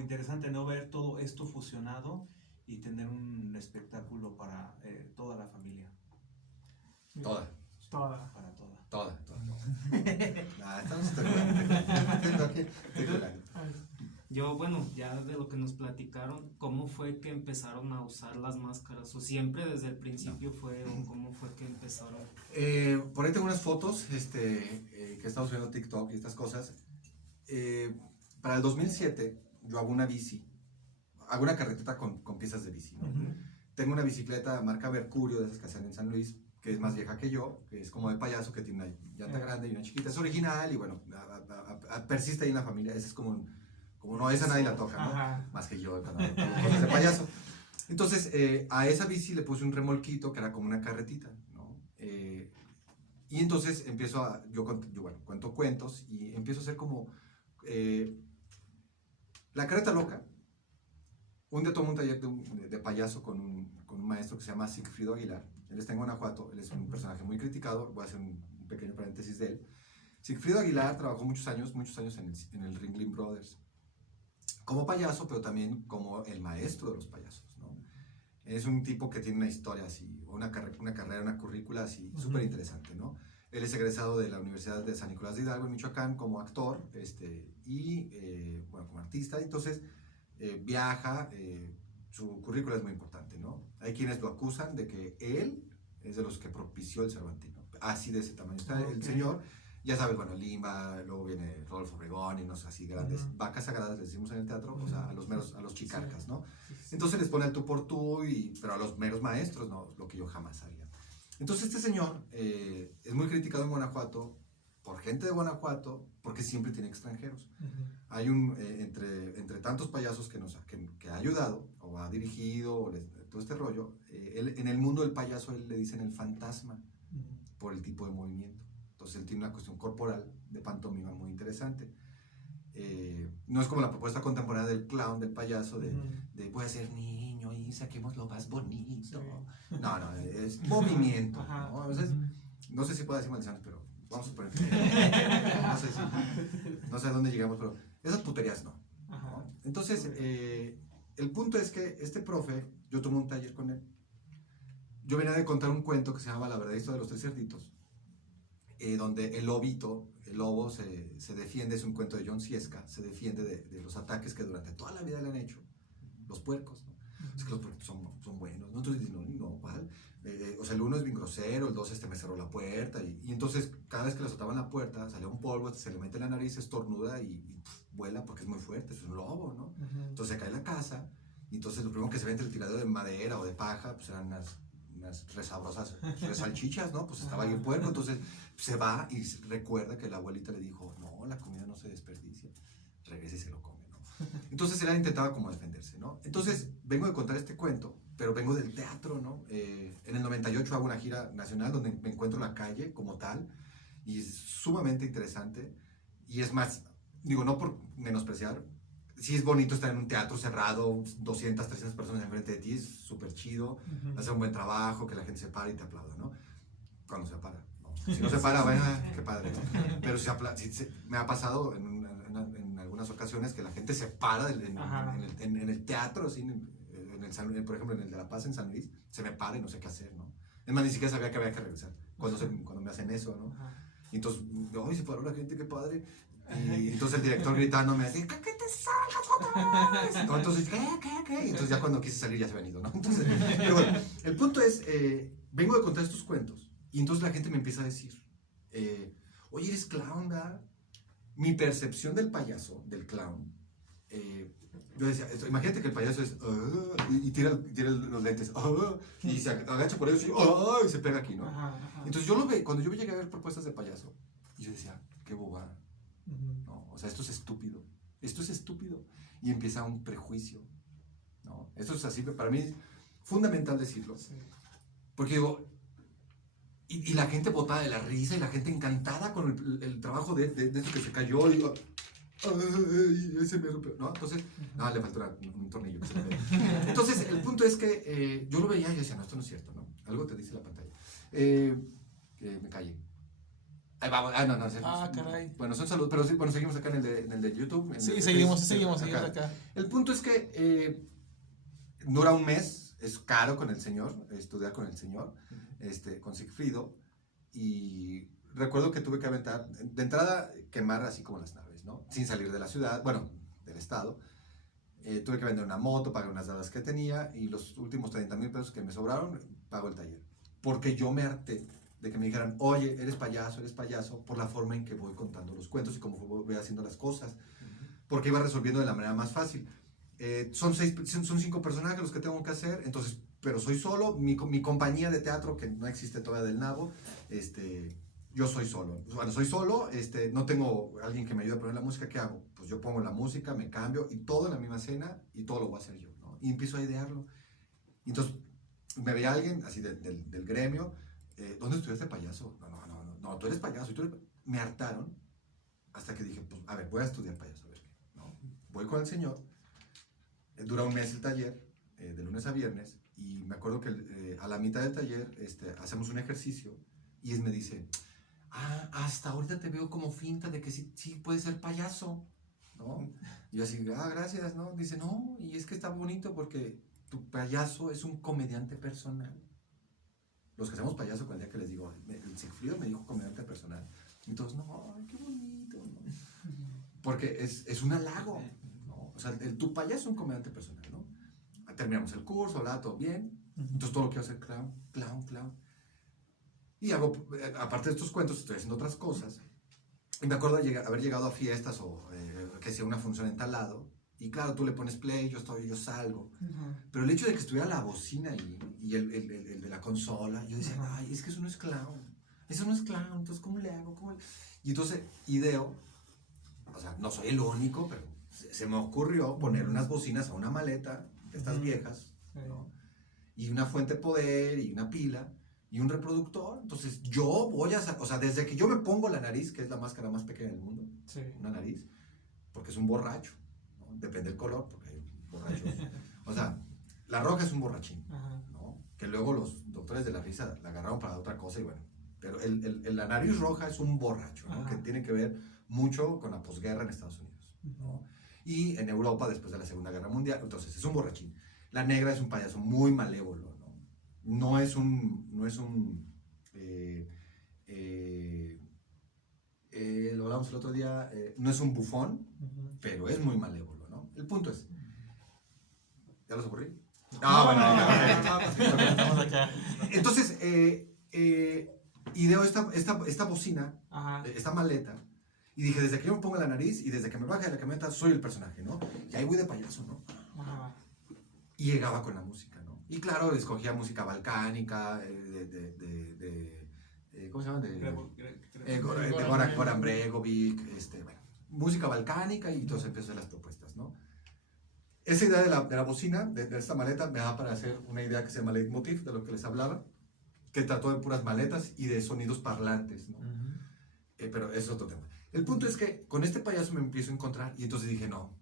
interesante no ver todo esto fusionado y tener un espectáculo para toda la familia. Toda. Para toda. Toda. Estamos especulando. Yo, bueno, ya de lo que nos platicaron, ¿cómo fue que empezaron a usar las máscaras? ¿O siempre desde el principio fue, o cómo fue que empezaron? Por ahí tengo unas fotos que estamos viendo TikTok y estas cosas. Para el 2007 yo hago una bici, hago una carreteta con piezas de bici, ¿no? Tengo una bicicleta marca Mercurio, de esas que hacen en San Luis, que es más vieja que yo, que es como de payaso, que tiene una llanta grande y una chiquita. Es original y bueno, persiste ahí en la familia. Esa es como no, esa nadie la toca, ¿no? Más que yo, cuando hago cosas de payaso. Entonces, a esa bici le puse un remolquito que era como una carretita, ¿no? Y entonces empiezo yo cuento cuentos y empiezo a hacer como la carreta loca. Un día tomo un taller de payaso con un maestro que se llama Sigfrido Aguilar. Él está en Guanajuato, él es un personaje muy criticado. Voy a hacer un pequeño paréntesis de él. Sigfrido Aguilar trabajó muchos años en el Ringling Brothers como payaso, pero también como el maestro de los payasos, ¿no? Es un tipo que tiene una historia así, una carrera, una currícula así súper interesante, ¿no? Él es egresado de la Universidad de San Nicolás de Hidalgo en Michoacán como actor y como artista. Entonces viaja, su currícula es muy importante, ¿no? Hay quienes lo acusan de que él es de los que propició el Cervantino, así de ese tamaño está el señor. Ya sabes, bueno, Limba, luego viene Rodolfo Obregón y unos así grandes vacas sagradas, les decimos en el teatro, o sea, a los chicarcas, ¿no? Entonces les pone el tú por tú, pero a los meros maestros, ¿no? Lo que yo jamás haría. Entonces este señor es muy criticado en Guanajuato por gente de Guanajuato porque siempre tiene extranjeros. Hay entre tantos payasos que ha ayudado o ha dirigido todo este rollo, en el mundo del payaso él le dicen el fantasma por el tipo de movimiento. Entonces él tiene una cuestión corporal de pantomima muy interesante. No es como la propuesta contemporánea del clown, del payaso, de voy a ser niño y saquemos lo más bonito. No, es movimiento, ¿no? Entonces, no sé si puedo decir maldiciones, pero vamos a suponer que no sé a dónde llegamos, pero esas puterías no. Entonces, el punto es que este profe, yo tomé un taller con él. Yo venía de contar un cuento que se llama La verdadera historia de los tres cerditos, donde el lobo se defiende, es un cuento de John Sieska, se defiende de los ataques que durante toda la vida le han hecho los puercos, ¿no? Es que los puercos son buenos, ¿no? Entonces no, ¿cuál? O sea, el uno es bien grosero, el dos me cerró la puerta, y entonces cada vez que le azotaban la puerta salía un polvo, se le mete en la nariz, estornuda y vuela porque es muy fuerte, es un lobo, ¿no? Entonces se cae la casa, y entonces lo primero que se ve entre el tiradero de madera o de paja, pues eran unas resabrosas salchichas, ¿no? Pues estaba ahí el puerco, entonces se va y recuerda que la abuelita le dijo, no, la comida no se desperdicia, regresa y se lo come, ¿no? Entonces él intentaba como defenderse, ¿no? Entonces vengo de contar este cuento, pero vengo del teatro, ¿no? En el 98 hago una gira nacional donde me encuentro en la calle como tal, y es sumamente interesante, y es más, digo, no por menospreciar, sí es bonito estar en un teatro cerrado, 200, 300 personas enfrente de ti, es súper chido, hacer un buen trabajo, que la gente se para y te aplauda, ¿no? Cuando se para, ¿no? Si no se para, bueno, qué padre, ¿no? Pero me ha pasado en algunas ocasiones que la gente se para en el teatro, así, por ejemplo, en el de La Paz en San Luis, se me para y no sé qué hacer, ¿no? Es más, ni siquiera sabía que había que regresar cuando me hacen eso, ¿no? Y entonces, ¡ay, se paró la gente, qué padre! Y entonces el director gritando me dice, ¿qué te salgas otra vez? ¿No? Entonces, ¿qué? Y entonces ya cuando quise salir ya se habían ido, ¿no? Entonces, pero bueno, el punto es, vengo de contar estos cuentos y entonces la gente me empieza a decir, oye, eres clown, ¿verdad? Mi percepción del payaso, del clown, yo decía, imagínate que el payaso es, y tira los lentes, y se agacha por eso y se pega aquí, ¿no? Entonces cuando yo llegué a ver propuestas de payaso, Y yo decía, qué bobada, Ujú. ¿no? O sea, esto es estúpido. Esto es estúpido. Y empieza un prejuicio, ¿no? Esto es así, para mí es fundamental decirlo. Sí. Porque digo, y la gente botada de la risa y la gente encantada con el trabajo de eso que se cayó. Y digo, ay, ese me rompió, ¿no? Entonces, no, le faltó un tornillo. Que se le ve. Entonces, el punto es que yo lo veía y decía, no, esto no es cierto, ¿no? Algo te dice la pantalla. Me callé. Ahí vamos. No, no. Caray. Bueno, son saludos, pero sí, bueno, seguimos acá en el de YouTube. Sí, el seguimos acá. acá. El punto es que dura un mes, es caro con el Señor, estudiar con el Señor, con Sigfrido, y recuerdo que tuve que aventar, de entrada, quemar así como las naves, ¿no? Sin salir de la ciudad, bueno, del estado. Tuve que vender una moto, pagar unas deudas que tenía, y los últimos 30,000 pesos que me sobraron, pago el taller. Porque yo me harté de que me dijeran, oye, eres payaso, por la forma en que voy contando los cuentos y cómo voy haciendo las cosas. Porque iba resolviendo de la manera más fácil. Son 5 personajes los que tengo que hacer, entonces, pero soy solo, mi compañía de teatro, que no existe todavía del Nabo, yo soy solo. Bueno, soy solo, no tengo alguien que me ayude a poner la música, ¿qué hago? Pues yo pongo la música, me cambio, y todo en la misma escena, y todo lo voy a hacer yo, ¿no? Y empiezo a idearlo. Entonces, me veía alguien, así del gremio, ¿dónde estudiaste payaso? No, tú eres payaso, me hartaron, hasta que dije, pues, a ver, voy a estudiar payaso, a ver qué, ¿no? Voy con el señor. Dura un mes el taller, de lunes a viernes, y me acuerdo que a la mitad del taller hacemos un ejercicio y él me dice, hasta ahorita te veo como finta de que sí puedes ser payaso, ¿no? Y yo así, gracias, ¿no? Dice, no, y es que está bonito porque tu payaso es un comediante personal. Los que hacemos payaso, con el día que les digo, el Sigfrido me dijo comediante personal, entonces, no, ay, qué bonito, ¿no? Porque es un halago. O sea, tu payaso es un comediante personal, ¿no? Terminamos el curso, hablaba todo bien. Entonces todo lo quiero hacer clown. Y hago, aparte de estos cuentos, estoy haciendo otras cosas. Y me acuerdo de haber llegado a fiestas o que sea una función en tal lado. Y claro, tú le pones play, yo salgo. Pero el hecho de que estuviera la bocina y el de la consola, yo decía, ay, es que eso no es clown. Entonces, ¿cómo le hago? Y entonces, ideo, o sea, no soy el único, pero se me ocurrió poner unas bocinas a una maleta de estas viejas, ¿no? Y una fuente de poder y una pila y un reproductor. Entonces yo voy o sea, desde que yo me pongo la nariz, que es la máscara más pequeña del mundo, Sí. una nariz, porque es un borracho, ¿no? Depende del color, porque hay borrachos. O sea, la roja es un borrachín, ¿no? Que luego los doctores de la risa la agarraron para otra cosa y bueno, pero la nariz roja es un borracho, ¿no? Que tiene que ver mucho con la posguerra en Estados Unidos, ¿no? Y en Europa después de la Segunda Guerra Mundial, entonces es un borrachín. La negra es un payaso muy malévolo, ¿no? No es un lo hablamos el otro día, no es un bufón, pero es muy malévolo, ¿no? El punto es, ¿ya los aburrí? Estamos acá. Entonces, ideo esta bocina, esta maleta, y dije, desde que yo me pongo la nariz y desde que me baje de la camioneta, soy el personaje, ¿no? Y ahí voy de payaso, ¿no? Y llegaba con la música, ¿no? Y claro, escogía música balcánica, ¿cómo se llama? De Goran Bregovic, bueno, música balcánica, y entonces empecé las propuestas, ¿no? Esa idea de la bocina, de esta maleta, me da para hacer una idea que se llama Leitmotiv, de lo que les hablaba, que trató de puras maletas y de sonidos parlantes, ¿no? Pero es otro tema. El punto es que con este payaso me empiezo a encontrar y entonces dije, no,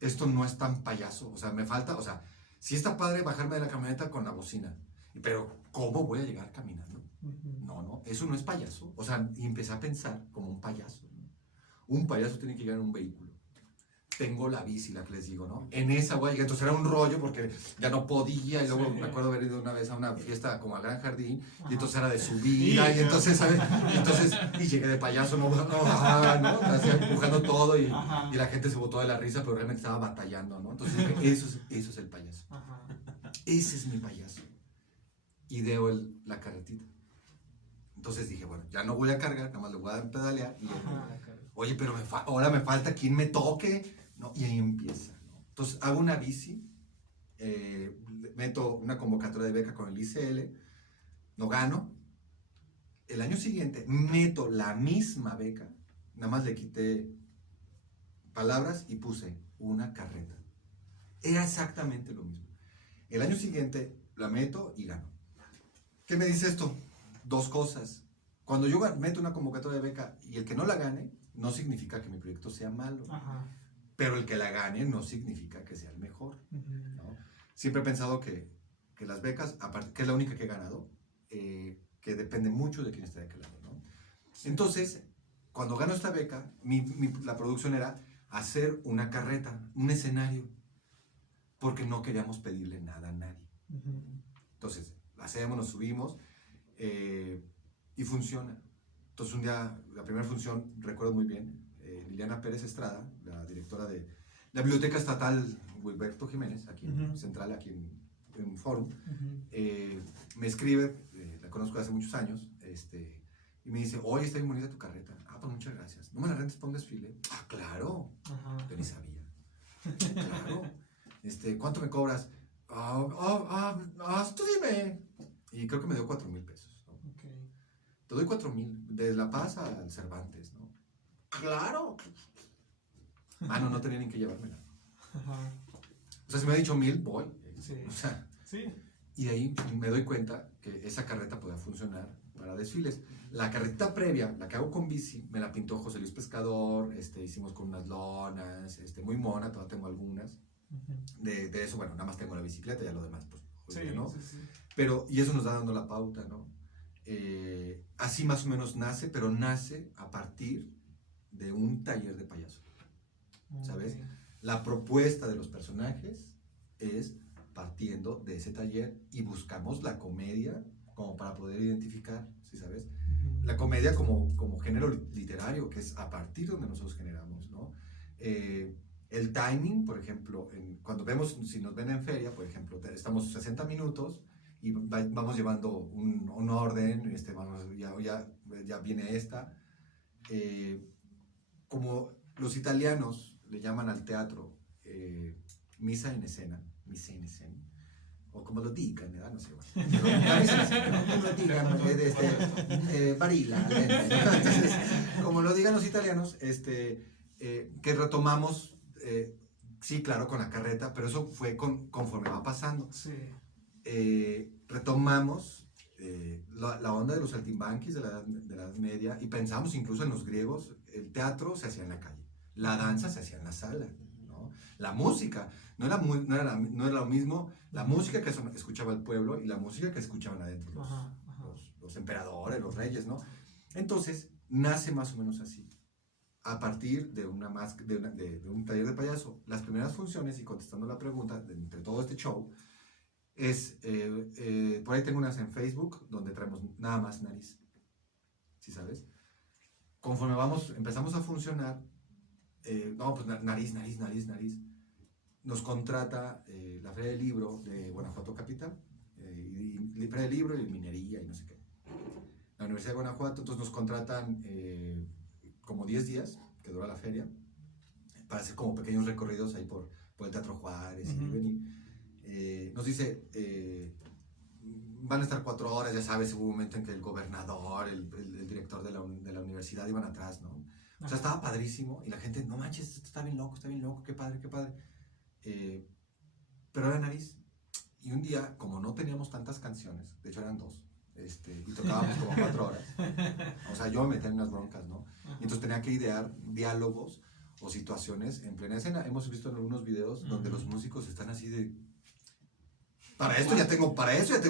esto no es tan payaso, o sea, me falta, o sea, sí está padre bajarme de la camioneta con la bocina, pero ¿cómo voy a llegar caminando? No, eso no es payaso, o sea, y empecé a pensar como un payaso, ¿no? Un payaso tiene que llegar en un vehículo. Tengo la bici, la que les digo, ¿no? En esa voy a llegar, entonces era un rollo porque ya no podía, y luego me acuerdo haber ido una vez a una fiesta como a Gran Jardín, y entonces era de subida, y entonces, ¿sabes? Y llegué de payaso, ¿no? Así empujando todo, y la gente se botó de la risa, pero realmente estaba batallando, ¿no? Entonces dije, eso es el payaso. Ese es mi payaso. Ideo la carretita. Entonces dije, bueno, ya no voy a cargar, nada más le voy a pedalear, y oye, pero ahora me falta quien me toque, ¿no? Y ahí empieza, ¿no? Entonces hago una bici, meto una convocatoria de beca con el ICL, no gano, el año siguiente meto la misma beca, nada más le quité palabras y puse una carreta. Era exactamente lo mismo. El año siguiente la meto y gano. ¿Qué me dice esto? Dos cosas. Cuando yo meto una convocatoria de beca y el que no la gane, no significa que mi proyecto sea malo. Ajá. Pero el que la gane no significa que sea el mejor, ¿no? Siempre he pensado que las becas, aparte, que es la única que he ganado, que depende mucho de quién esté de aquel lado, ¿no? Entonces, cuando gano esta beca, la producción era hacer una carreta, un escenario, porque no queríamos pedirle nada a nadie. Entonces, hacemos, nos subimos y funciona. Entonces, un día, la primera función, recuerdo muy bien, Liliana Pérez Estrada, la directora de la Biblioteca Estatal Wilberto Jiménez, aquí en Central, aquí en Forum, me escribe, la conozco hace muchos años, y me dice, oye, está bien bonita tu carreta. Ah, pues muchas gracias. ¿No me la rentes para un desfile? Ah, claro. Yo ni sabía. Claro. ¿Cuánto me cobras? Tú dime. Y creo que me dio 4,000 pesos, ¿no? Okay. Te doy 4,000, de La Paz al Cervantes, ¿no? Claro. Ah, no tenía ni que llevármela. Ajá. O sea, si me ha dicho 1,000, voy. Sí. O sea, Sí. y de ahí me doy cuenta que esa carreta podía funcionar para desfiles. La carreta previa, la que hago con bici, me la pintó José Luis Pescador, hicimos con unas lonas, muy mona, todavía tengo algunas. De eso, bueno, nada más tengo la bicicleta, ya lo demás, pues, Sí, ¿no? sí. Pero, y eso nos da dando la pauta, ¿no? Así más o menos nace, pero nace a partir de un taller de payaso, ¿sabes? Okay. La propuesta de los personajes es partiendo de ese taller y buscamos la comedia como para poder identificar, ¿sí sabes? La comedia como género literario, que es a partir donde nosotros generamos, ¿no? El timing, por ejemplo, cuando vemos, si nos ven en feria, por ejemplo, estamos 60 minutos y vamos llevando un orden, ya viene esta. Como los italianos le llaman al teatro misa en escena, o como lo digan, ¿verdad? No sé, bueno. Como lo digan, Barilla. Entonces, como lo digan los italianos, que retomamos, sí, claro, con la carreta, pero eso fue conforme va pasando. Sí. Retomamos la onda de los saltimbanquis de la Edad Media y pensamos incluso en los griegos. El teatro se hacía en la calle, la danza se hacía en la sala, ¿no? La música, no era lo mismo la música que escuchaba el pueblo y la música que escuchaban adentro los emperadores, los reyes, ¿no? Entonces, nace más o menos así, a partir de un taller de payaso. Las primeras funciones, y contestando la pregunta, entre todo este show, es, por ahí tengo unas en Facebook, donde traemos nada más nariz, ¿sí sabes? Conforme empezamos a funcionar, pues nariz. Nos contrata la Feria del Libro de Guanajuato Capital, y Feria del Libro y minería y no sé qué. La Universidad de Guanajuato, entonces nos contratan como 10 días, que dura la feria, para hacer como pequeños recorridos ahí por el Teatro Juárez y venir. Nos dice, van a estar 4 horas, ya sabes, hubo un momento en que el gobernador, el director de la universidad iban atrás, ¿no? O sea, estaba padrísimo y la gente, no manches, esto está bien loco, qué padre. Pero era nariz. Y un día, como no teníamos tantas canciones, de hecho eran 2, y tocábamos como 4 horas. O sea, yo me metí en unas broncas, ¿no? Y entonces tenía que idear diálogos o situaciones en plena escena. Hemos visto en algunos videos donde los músicos están así de... Para eso ya tengo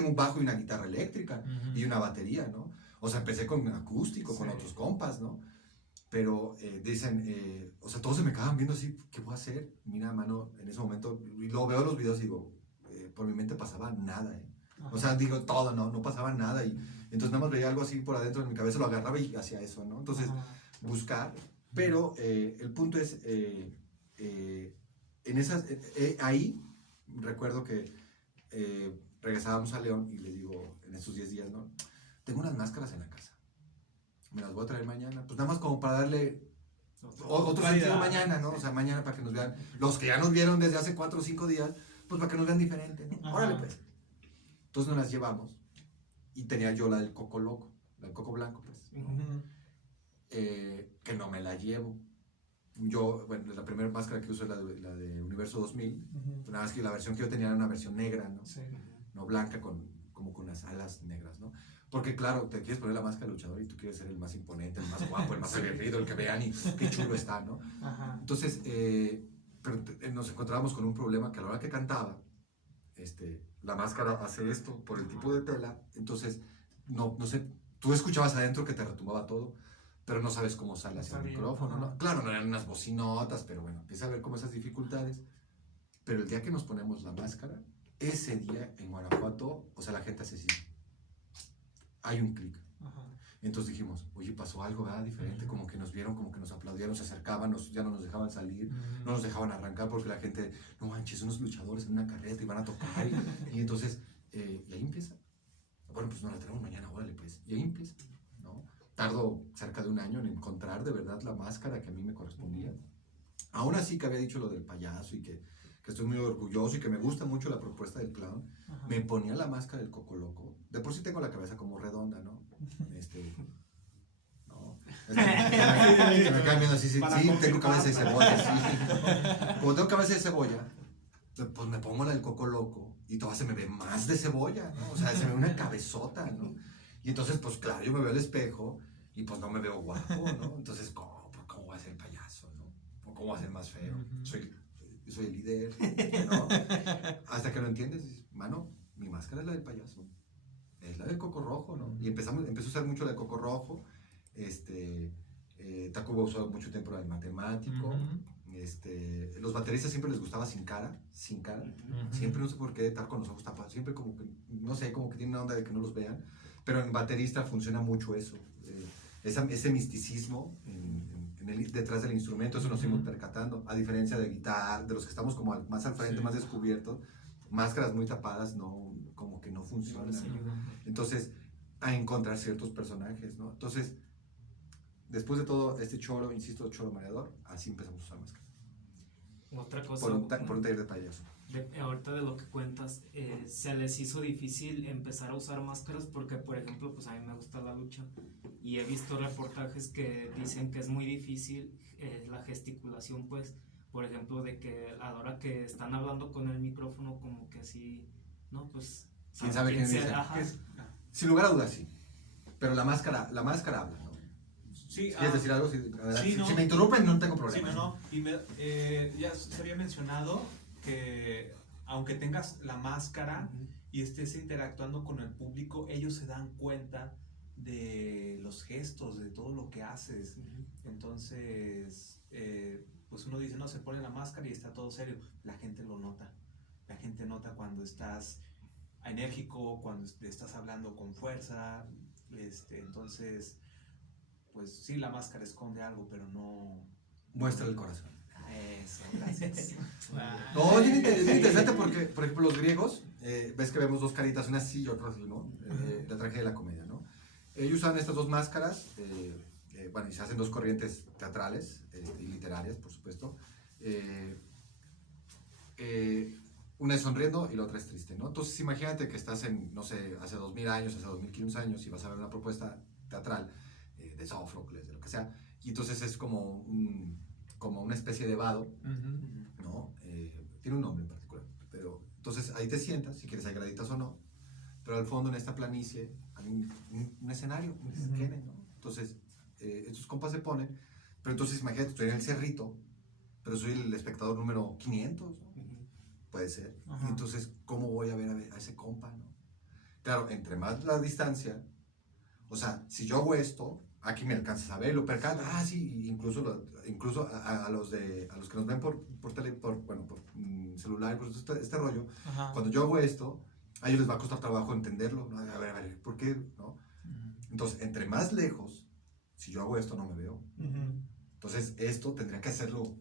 un bajo y una guitarra eléctrica y una batería, ¿no? O sea, empecé con acústico, con otros compas, ¿no? Pero dicen, o sea, todos se me acaban viendo así, ¿qué voy a hacer? Mira, mano, en ese momento, y lo veo en los videos y digo, por mi mente pasaba nada, O sea, digo todo, no pasaba nada. Y entonces nada más veía algo así por adentro de mi cabeza, lo agarraba y hacía eso, ¿no? Entonces, buscar. Pero el punto es, ahí recuerdo que regresábamos a León y le digo, en esos 10 días, ¿no? Tengo unas máscaras en la casa. Me las voy a traer mañana. Pues nada más como para darle otro sentido mañana, ¿no? O sea, mañana para que nos vean. Los que ya nos vieron desde hace 4 o 5 días, pues para que nos vean diferente, ¿no? Órale, pues. Entonces nos las llevamos y tenía yo la del Coco Loco. la del coco blanco, pues, Ujú. que no me la llevo. Yo, bueno, la primera máscara que uso es la de Universo 2000, Ujú. nada más que la versión que yo tenía era una versión negra, ¿no? Sí. No blanca, como con las alas negras, ¿no? Porque claro, te quieres poner la máscara de luchador y tú quieres ser el más imponente, el más guapo, el más aguerrido, el que vean y qué chulo está, ¿no? Ajá. Entonces, pero nos encontrábamos con un problema que a la hora que cantaba, la máscara hace esto por el tipo de tela, entonces, no sé, tú escuchabas adentro que te retumbaba todo, pero no sabes cómo sale hacia el Está bien, micrófono, ajá. ¿no? Claro, no eran unas bocinotas, pero bueno, empieza a ver como esas dificultades. Pero el día que nos ponemos la máscara, ese día en Guanajuato, o sea, la gente hace así, hay un clic. Ajá. Entonces dijimos, oye, pasó algo, ¿verdad? Diferente, como que nos vieron, como que nos aplaudieron, se acercaban, ya no nos dejaban salir, no nos dejaban arrancar porque la gente, no manches, unos luchadores en una carreta y van a tocar. Y entonces, y ahí empieza. Bueno, pues nos la traemos mañana, órale, pues. Y ahí empieza, ¿no? Tardo cerca de un año en encontrar de verdad la máscara que a mí me correspondía. Aún así que había dicho lo del payaso y que estoy muy orgulloso y que me gusta mucho la propuesta del clown, Ajá. me ponía la máscara del Coco Loco. De por sí tengo la cabeza como redonda, ¿no? No. Se me caen viendo así, sí, Para sí, tengo confirmar. cabeza de cebolla, sí. Como tengo cabeza de cebolla, pues me pongo la del Coco Loco y todavía se me ve más de cebolla, ¿no? O sea, se me ve una cabezota, ¿no? Y entonces, pues claro, yo me veo al espejo y pues no me veo guapo, ¿no? Entonces, ¿cómo voy a ser payaso, no? ¿O cómo voy a ser más feo? Soy el líder, ¿no? Hasta que lo entiendes, dices, mano, mi máscara es la del payaso, es la del Coco Rojo, ¿no? Y empezó a usar mucho la del Coco Rojo, Tacuba usó mucho tiempo la del matemático, los bateristas siempre les gustaba sin cara, siempre no sé por qué estar con los ojos tapados, siempre como que, no sé, como que tiene una onda de que no los vean, pero en baterista funciona mucho eso, ese misticismo detrás del instrumento, eso nos fuimos percatando, a diferencia de guitarra, de los que estamos como más al frente, más descubiertos, máscaras muy tapadas, no, como que no funcionan, ¿no? Entonces, a encontrar ciertos personajes, ¿no? Entonces, después de todo este choro, insisto, choro mareador, así empezamos a usar máscaras. Otra cosa, Por un taller de payaso. ahorita de lo que cuentas, se les hizo difícil empezar a usar máscaras porque, por ejemplo, pues a mí me gusta la lucha y he visto reportajes que dicen que es muy difícil la gesticulación, pues, por ejemplo, de que a la hora que están hablando con el micrófono, como que así, ¿no? Pues, ¿Quién sabe quién dice? Ajá. Sin lugar a dudas, sí. Pero la máscara habla, ¿no? Sí, ¿Quieres decir algo? Sí, sí, no. si me interrumpen, no tengo Sí, problema. no. Y ya se había mencionado que aunque tengas la máscara y estés interactuando con el público, ellos se dan cuenta de los gestos, de todo lo que haces. Entonces, pues uno dice, no, se pone la máscara y está todo serio. La gente lo nota. La gente nota cuando estás enérgico, cuando estás hablando con fuerza. Entonces, pues sí, la máscara esconde algo, pero no... Muestra el corazón. Eso, gracias. No, es bien interesante porque, por ejemplo, los griegos, ves que vemos dos caritas, una así y otra así, ¿no? La tragedia de la comedia, ¿no? Ellos usan estas dos máscaras, bueno, y se hacen dos corrientes teatrales y literarias, por supuesto. Una es sonriendo y la otra es triste, ¿no? Entonces, imagínate que estás en, no sé, hace 2000 años, hace 2500 años y vas a ver una propuesta teatral de Sófocles, de lo que sea, y entonces es como una especie de vado, ¿no? Tiene un nombre en particular, pero entonces ahí te sientas, si quieres hay graditas o no, pero al fondo en esta planicie hay un escenario, un esquene, ¿no? Entonces, estos compas se ponen, pero entonces imagínate, estoy en el cerrito, pero soy el espectador número 500, ¿no? Puede ser. Ajá. Entonces, ¿cómo voy a ver a ese compa, no? Claro, entre más la distancia, o sea, si yo hago esto, aquí me alcanzas a ver, lo percata, sí, incluso a los que nos ven por celular, por este rollo, Ajá. cuando yo hago esto, a ellos les va a costar trabajo entenderlo, ¿no? A ver, ¿por qué? ¿No? Entonces, entre más lejos, si yo hago esto no me veo. Entonces, esto tendría que hacerlo,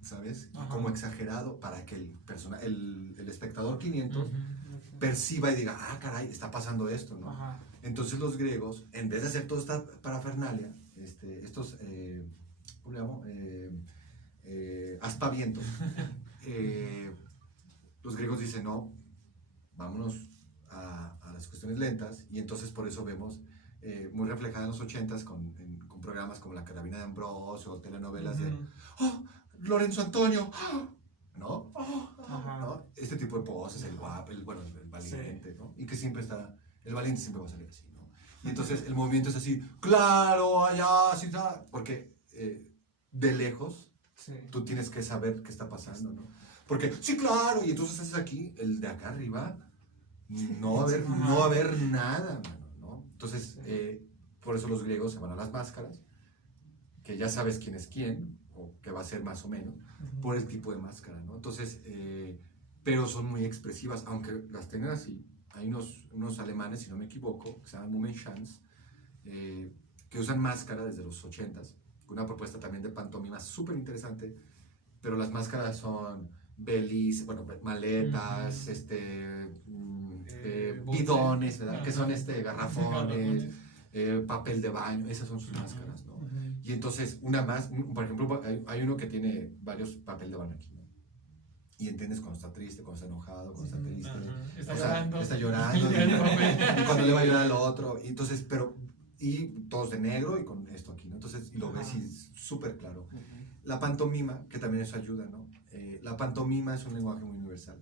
¿sabes? Ajá. Como exagerado para que el espectador 500 perciba y diga, caray, está pasando esto, ¿no? Ajá. Entonces los griegos, en vez de hacer toda esta parafernalia, estos, ¿cómo le llamo? Aspavientos, los griegos dicen, no, vámonos a las cuestiones lentas, y entonces por eso vemos muy reflejada en los 80s con programas como La Carabina de Ambrosio o telenovelas de ¡Oh, Lorenzo Antonio! ¡Oh! ¿No? ¡Oh! Ajá. ¿No? Este tipo de poses, el guapo, el valiente, ¿no? Y que siempre está, el valiente siempre va a salir así, ¿no? Y entonces el movimiento es así, claro, allá, así está, porque de lejos Sí. tú tienes que saber qué está pasando, ¿no? Porque, sí, claro, y entonces haces aquí, el de acá arriba, no va a haber nada, mano, ¿no? Entonces, por eso los griegos se van a las máscaras, que ya sabes quién es quién, o qué va a ser más o menos, por el tipo de máscara, ¿no? Entonces, pero son muy expresivas, aunque las tengan así. Hay unos alemanes, si no me equivoco, que se llaman Mummenschanz, que usan máscara desde los 80s, con una propuesta también de pantomima súper interesante, pero las máscaras son belis, bueno, maletas, bidones, ¿verdad? Que son garrafones, papel de baño, esas son sus máscaras, ¿no? Y entonces, por ejemplo, hay uno que tiene varios papel de baño aquí, ¿no? Y entiendes cuando está triste, cuando está enojado, cuando está triste. Está O sea, llorando. está llorando. Y cuando le va a llorar al otro. Y entonces, y todos de negro y con esto aquí, ¿no? Entonces, y lo ves y es súper claro. La pantomima, que también eso ayuda, ¿no? La pantomima es un lenguaje muy universal,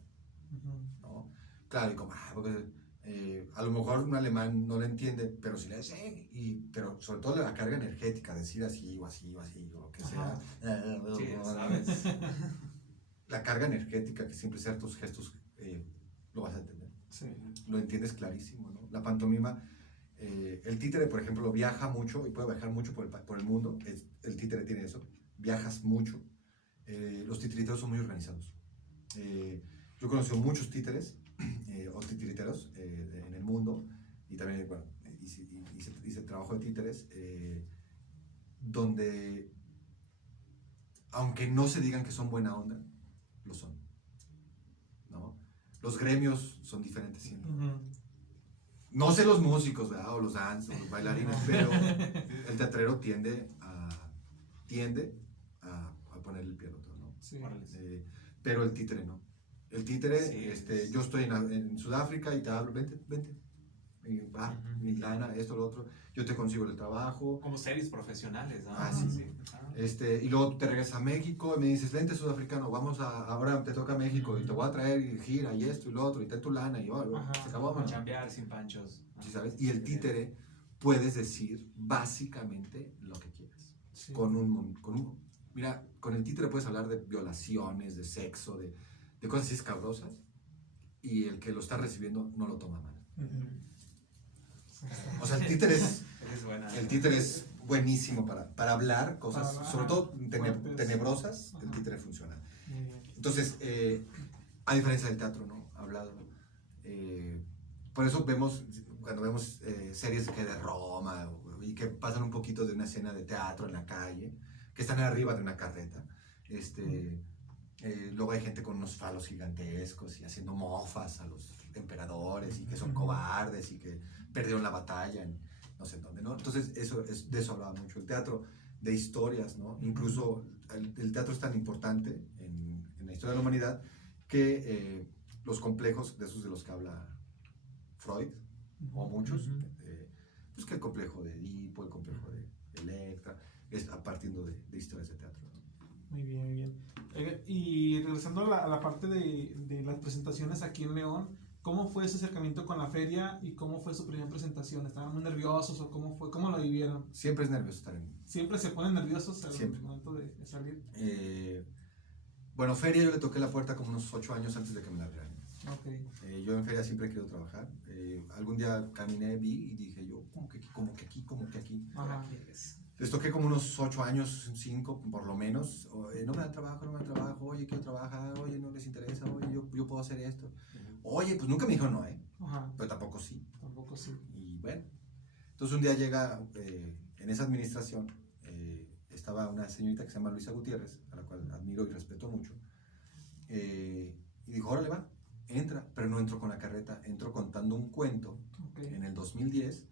¿no? Claro, y como, porque, a lo mejor un alemán no lo entiende, pero sí le dice, pero sobre todo la carga energética, decir así o así o así, o lo que sea. Sí, sabes. La carga energética que siempre sean tus gestos, lo vas a entender. Sí. Lo entiendes clarísimo, ¿no? La pantomima, el títere, por ejemplo, viaja mucho y puede viajar mucho por el mundo. El títere tiene eso, viajas mucho. Los titiriteros son muy organizados. Yo he conocido muchos títeres o titiriteros en el mundo y también, bueno, hice trabajo de títeres donde, aunque no se digan que son buena onda, lo son, ¿no? Los gremios son diferentes siempre. No sé los músicos, ¿verdad? O los dance, o los bailarines, pero el teatrero tiende a poner el pie al otro, ¿no? Sí. Pero el títere no. El títere, Sí, yo estoy en Sudáfrica y te hablo, vente. Y va, mi lana, esto, lo otro. Yo te consigo el trabajo. Como series profesionales, ¿no? Sí. Y luego te regresas a México y me dices, vente sudafricano, ahora te toca México y te voy a traer y gira y esto y lo otro y ten tu lana y se acabó, Como mano. chambear sin panchos. ¿Sí sabes? Y el títere puedes decir básicamente lo que quieras. Sí. Mira, con el títere puedes hablar de violaciones, de sexo, de cosas así escabrosas y el que lo está recibiendo no lo toma mal. O sea, el títere es buenísimo para hablar cosas, sobre todo tenebrosas, el títere funciona. Entonces, a diferencia del teatro, ¿no? Hablado. Por eso cuando vemos series que de Roma y que pasan un poquito de una escena de teatro en la calle, que están arriba de una carreta, luego hay gente con unos falos gigantescos y haciendo mofas a los emperadores y que son cobardes y que perdieron la batalla en no sé dónde, ¿no? Entonces de eso hablaba mucho el teatro, de historias, ¿no? Incluso el teatro es tan importante en la historia de la humanidad que los complejos de esos de los que habla Freud o muchos, pues que el complejo de Edipo, el complejo de Electra, es partiendo de historias de teatro, ¿no? Muy bien, muy bien. Y regresando a la parte de las presentaciones aquí en León, ¿cómo fue ese acercamiento con la feria y cómo fue su primera presentación? ¿Estaban muy nerviosos o cómo fue? ¿Cómo lo vivieron? Siempre es nervioso estar en... ¿Siempre se ponen nerviosos al Siempre. momento de salir? Bueno, feria yo le toqué la puerta como unos 8 años antes de que me la abrieran. Ok. Yo en feria siempre he querido trabajar. Algún día caminé, vi y dije yo, como que aquí. Ajá. Les toqué como unos 8 años, 5 por lo menos. No me dan trabajo, oye, quiero trabajar, oye, no les interesa, oye, yo puedo hacer esto. Oye, pues nunca me dijeron no, Ajá. pero tampoco sí. Tampoco sí. Y bueno, entonces un día llega, en esa administración, estaba una señorita que se llama Luisa Gutiérrez, a la cual admiro y respeto mucho, y dijo, órale va, entra, pero no entró con la carreta, entró contando un cuento en el 2010,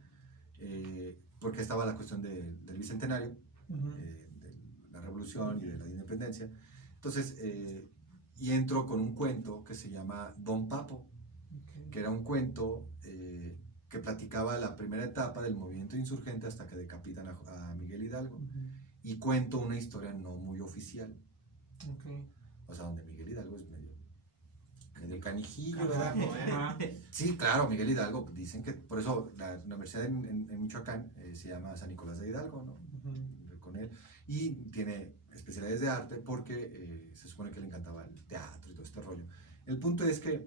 porque estaba la cuestión del bicentenario, de la revolución y de la independencia. Entonces, y entró con un cuento que se llama Don Papo, que era un cuento que platicaba la primera etapa del movimiento insurgente hasta que decapitan a Miguel Hidalgo. Y cuento una historia no muy oficial. Okay. O sea, donde Miguel Hidalgo es medio canijillo, Ajá, ¿verdad? Sí, claro, Miguel Hidalgo, dicen que por eso la universidad en Michoacán se llama San Nicolás de Hidalgo, ¿no? Con él. Y tiene especialidades de arte porque se supone que le encantaba el teatro y todo este rollo. El punto es que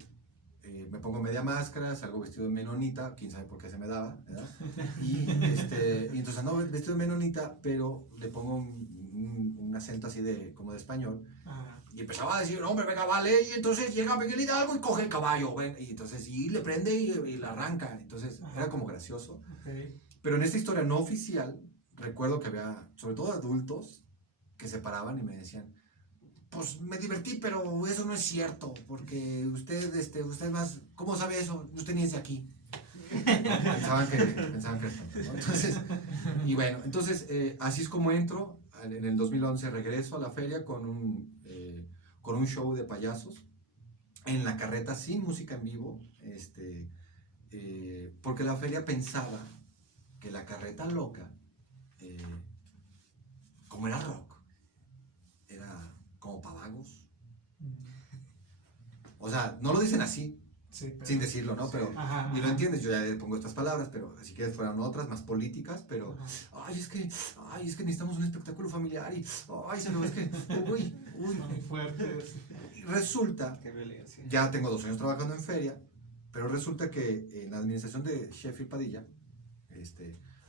me pongo media máscara, salgo vestido de menonita, quién sabe por qué se me daba, ¿verdad? Y entonces ando vestido de menonita, pero le pongo un acento así como de español. Ajá. Y empezaba a decir, hombre, venga, vale, y entonces llega Miguel Hidalgo y coge el caballo, ven, y entonces, y le prende y la arranca, entonces era como gracioso. Okay. Pero en esta historia no oficial, recuerdo que había, sobre todo adultos, que se paraban y me decían, pues me divertí, pero eso no es cierto, porque usted más, ¿cómo sabe eso? Usted ni es de aquí. pensaban que es tonto, ¿no? Entonces, y bueno, entonces así es como entro. En el 2011 regreso a la feria con un show de payasos en la carreta sin música en vivo, porque la feria pensaba que la carreta loca, como era rock, era como para vagos. O sea, no lo dicen así, Sí, pero... sin decirlo, ¿no? Pero, Ajá, y lo ajá. entiendes, yo ya le pongo estas palabras, pero si quieres fueran otras más políticas, pero ay, es que necesitamos un espectáculo familiar y es que uy. Son muy fuertes. Y resulta, Qué violencia. ya tengo 2 años trabajando en feria, pero resulta que en la administración de Sheffield Padilla,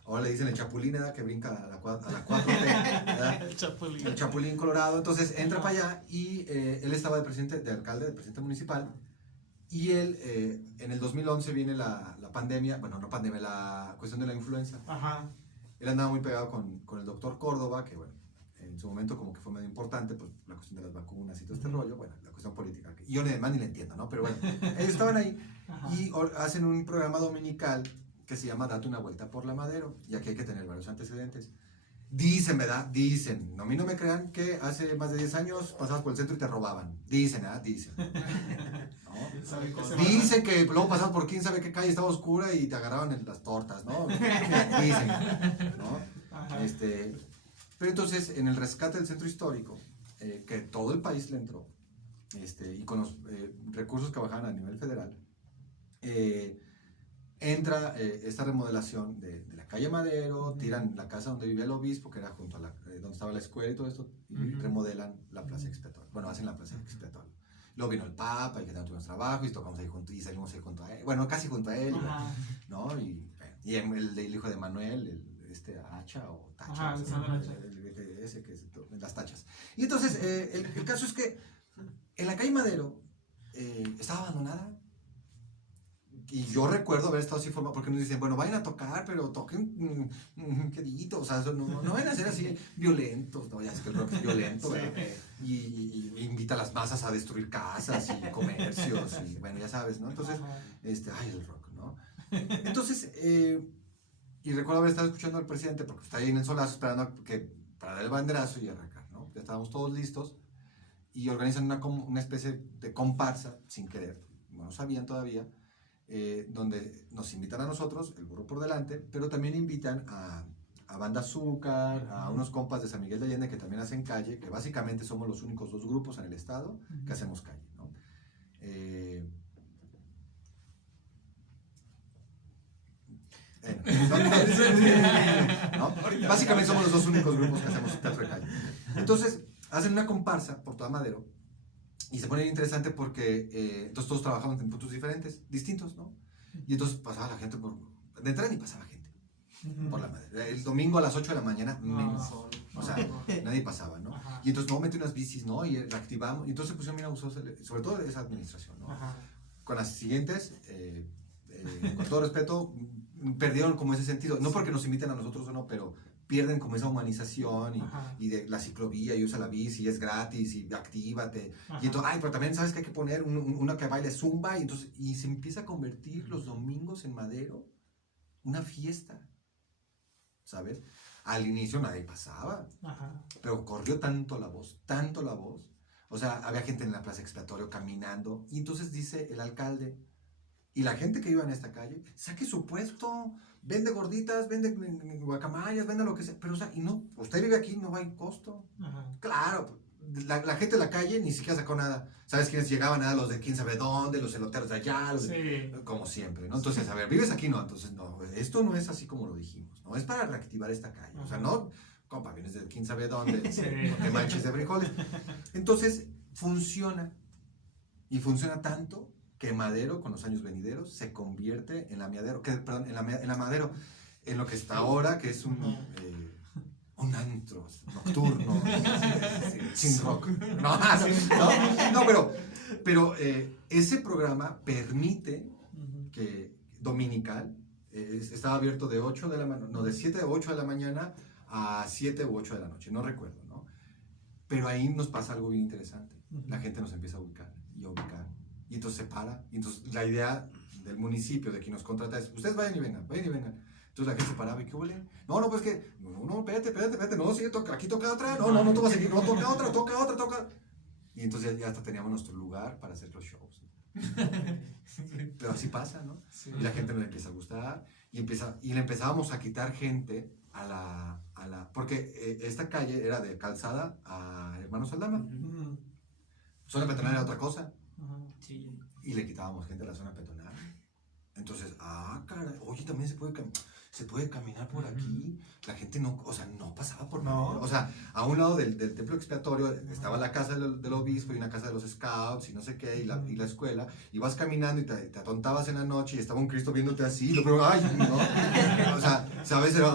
ahora le dicen el chapulín, ¿verdad? Que brinca a la 4T, ¿verdad? El chapulín. El chapulín colorado, entonces entra para allá y él estaba de alcalde, de presidente municipal. Y él, en el 2011 viene la pandemia, bueno, no pandemia, la cuestión de la influenza. Ajá. Él andaba muy pegado con el doctor Córdoba, que bueno, en su momento como que fue medio importante, pues la cuestión de las vacunas y todo este rollo, bueno, la cuestión política, que yo además ni le entiendo, ¿no? Pero bueno, ellos estaban ahí y hacen un programa dominical que se llama Date una vuelta por la Madero, y aquí hay que tener varios antecedentes. Dicen, ¿verdad? Dicen. A mí no me crean que hace más de 10 años pasabas por el centro y te robaban. Dicen, ¿verdad? Dicen. ¿No? Dicen que luego pasabas por quién sabe qué calle estaba oscura y te agarraban en las tortas, ¿no? Dicen, ¿no? Pero entonces, en el rescate del centro histórico, que todo el país le entró, y con los recursos que bajaban a nivel federal, entra esta remodelación de la calle Madero, tiran la casa donde vivía el obispo, que era junto a donde estaba la escuela y todo esto, y remodelan la plaza expiatoria. Bueno, hacen la plaza expiatoria. Luego vino el Papa y que también tuvimos trabajo y tocamos ahí junto y salimos ahí junto a él. Bueno, casi junto a él, ¿no? Y el hijo de Manuel, Hacha o Tacha. Ajá, ese que es las tachas. Y entonces, el caso es que en la calle Madero estaba abandonada. Y yo recuerdo haber estado así formado, porque nos dicen, bueno, vayan a tocar, pero toquen quedito, o sea, no vayan a ser así violentos, ¿no? Ya es que el rock es violento, ¿verdad? Y invita a las masas a destruir casas y comercios, y bueno, ya sabes, ¿no? Entonces, el rock, ¿no? Entonces, y recuerdo haber estado escuchando al presidente, porque está ahí en el solazo esperando para dar el banderazo y arrancar, ¿no? Ya estábamos todos listos, y organizan una especie de comparsa, sin querer, no sabían todavía, donde nos invitan a nosotros, el burro por delante, pero también invitan a Banda Azúcar, a unos compas de San Miguel de Allende que también hacen calle, que básicamente somos los únicos 2 grupos en el estado que hacemos calle, ¿no? ¿No? Básicamente somos los 2 únicos grupos que hacemos teatro de calle. Entonces, hacen una comparsa por toda Madero. Y se pone interesante porque entonces todos trabajamos en puntos distintos, ¿no? Y entonces pasaba la gente de entrada ni pasaba gente por la Madero. El domingo a las 8 de la mañana, menos. O sea, nadie pasaba, ¿no? Y entonces, no, mete unas bicis, ¿no? Y reactivamos. Y entonces se pusieron bien abusosos, sobre todo esa administración, ¿no? Con las siguientes, con todo respeto, perdieron como ese sentido. No porque nos inviten a nosotros o no, pero pierden como esa humanización y de la ciclovía y usa la bici y es gratis y actívate. Y entonces, pero también sabes que hay que poner una que baile zumba y se empieza a convertir los domingos en Madero una fiesta, ¿sabes? Al inicio nadie pasaba, pero corrió tanto la voz, o sea, había gente en la plaza expiatoria caminando y entonces dice el alcalde, Y la gente que iba en esta calle, saque su puesto, vende gorditas, vende guacamayas, vende lo que sea. Pero, o sea, y no, usted vive aquí, no va en costo. Ajá. Claro, la gente de la calle ni siquiera sacó nada. ¿Sabes quiénes llegaban? Nada, los de quién sabe dónde, los eloteros de allá, como siempre, ¿no? Entonces, a ver, ¿vives aquí? No, entonces, no, esto no es así como lo dijimos, ¿no? Es para reactivar esta calle. O sea, no, compa, vienes de quién sabe dónde, no te manches de frijoles. Entonces, funciona. Y funciona tanto que Madero, con los años venideros, se convierte en la Madero, en la Madero, en lo que está ahora, que es un antro nocturno, sin rock. Pero ese programa permite que dominical, estaba abierto de 8 de la no, de 7 a 8 de la mañana a 7 u 8 de la noche, no recuerdo, ¿no? Pero ahí nos pasa algo bien interesante. La gente nos empieza a ubicar y a ubicar. Y entonces se para. Y entonces la idea del municipio, de quien nos contrata, es: ustedes vayan y vengan. Entonces la gente se paraba y ¿qué huele? No, pues que, no, espérate, no, sí, aquí toca otra. No, tú vas a seguir, no, toca otra. Y entonces ya hasta teníamos nuestro lugar para hacer los shows. Pero así pasa, ¿no? Sí. Y la gente nos empieza a gustar y le empezábamos a quitar gente porque esta calle era de Calzada a Hermanos Aldama. Zona peatonal era otra cosa. Sí. Y le quitábamos gente a la zona peatonal. Entonces, caray, oye, también se puede caminar por aquí. La gente no pasaba por nada. O sea, a un lado del templo expiatorio estaba la casa del obispo y una casa de los scouts y no sé qué, y la escuela. Y vas caminando y te atontabas en la noche y estaba un Cristo viéndote así. Pero, ¿no? O sea, ¿sabes? Era,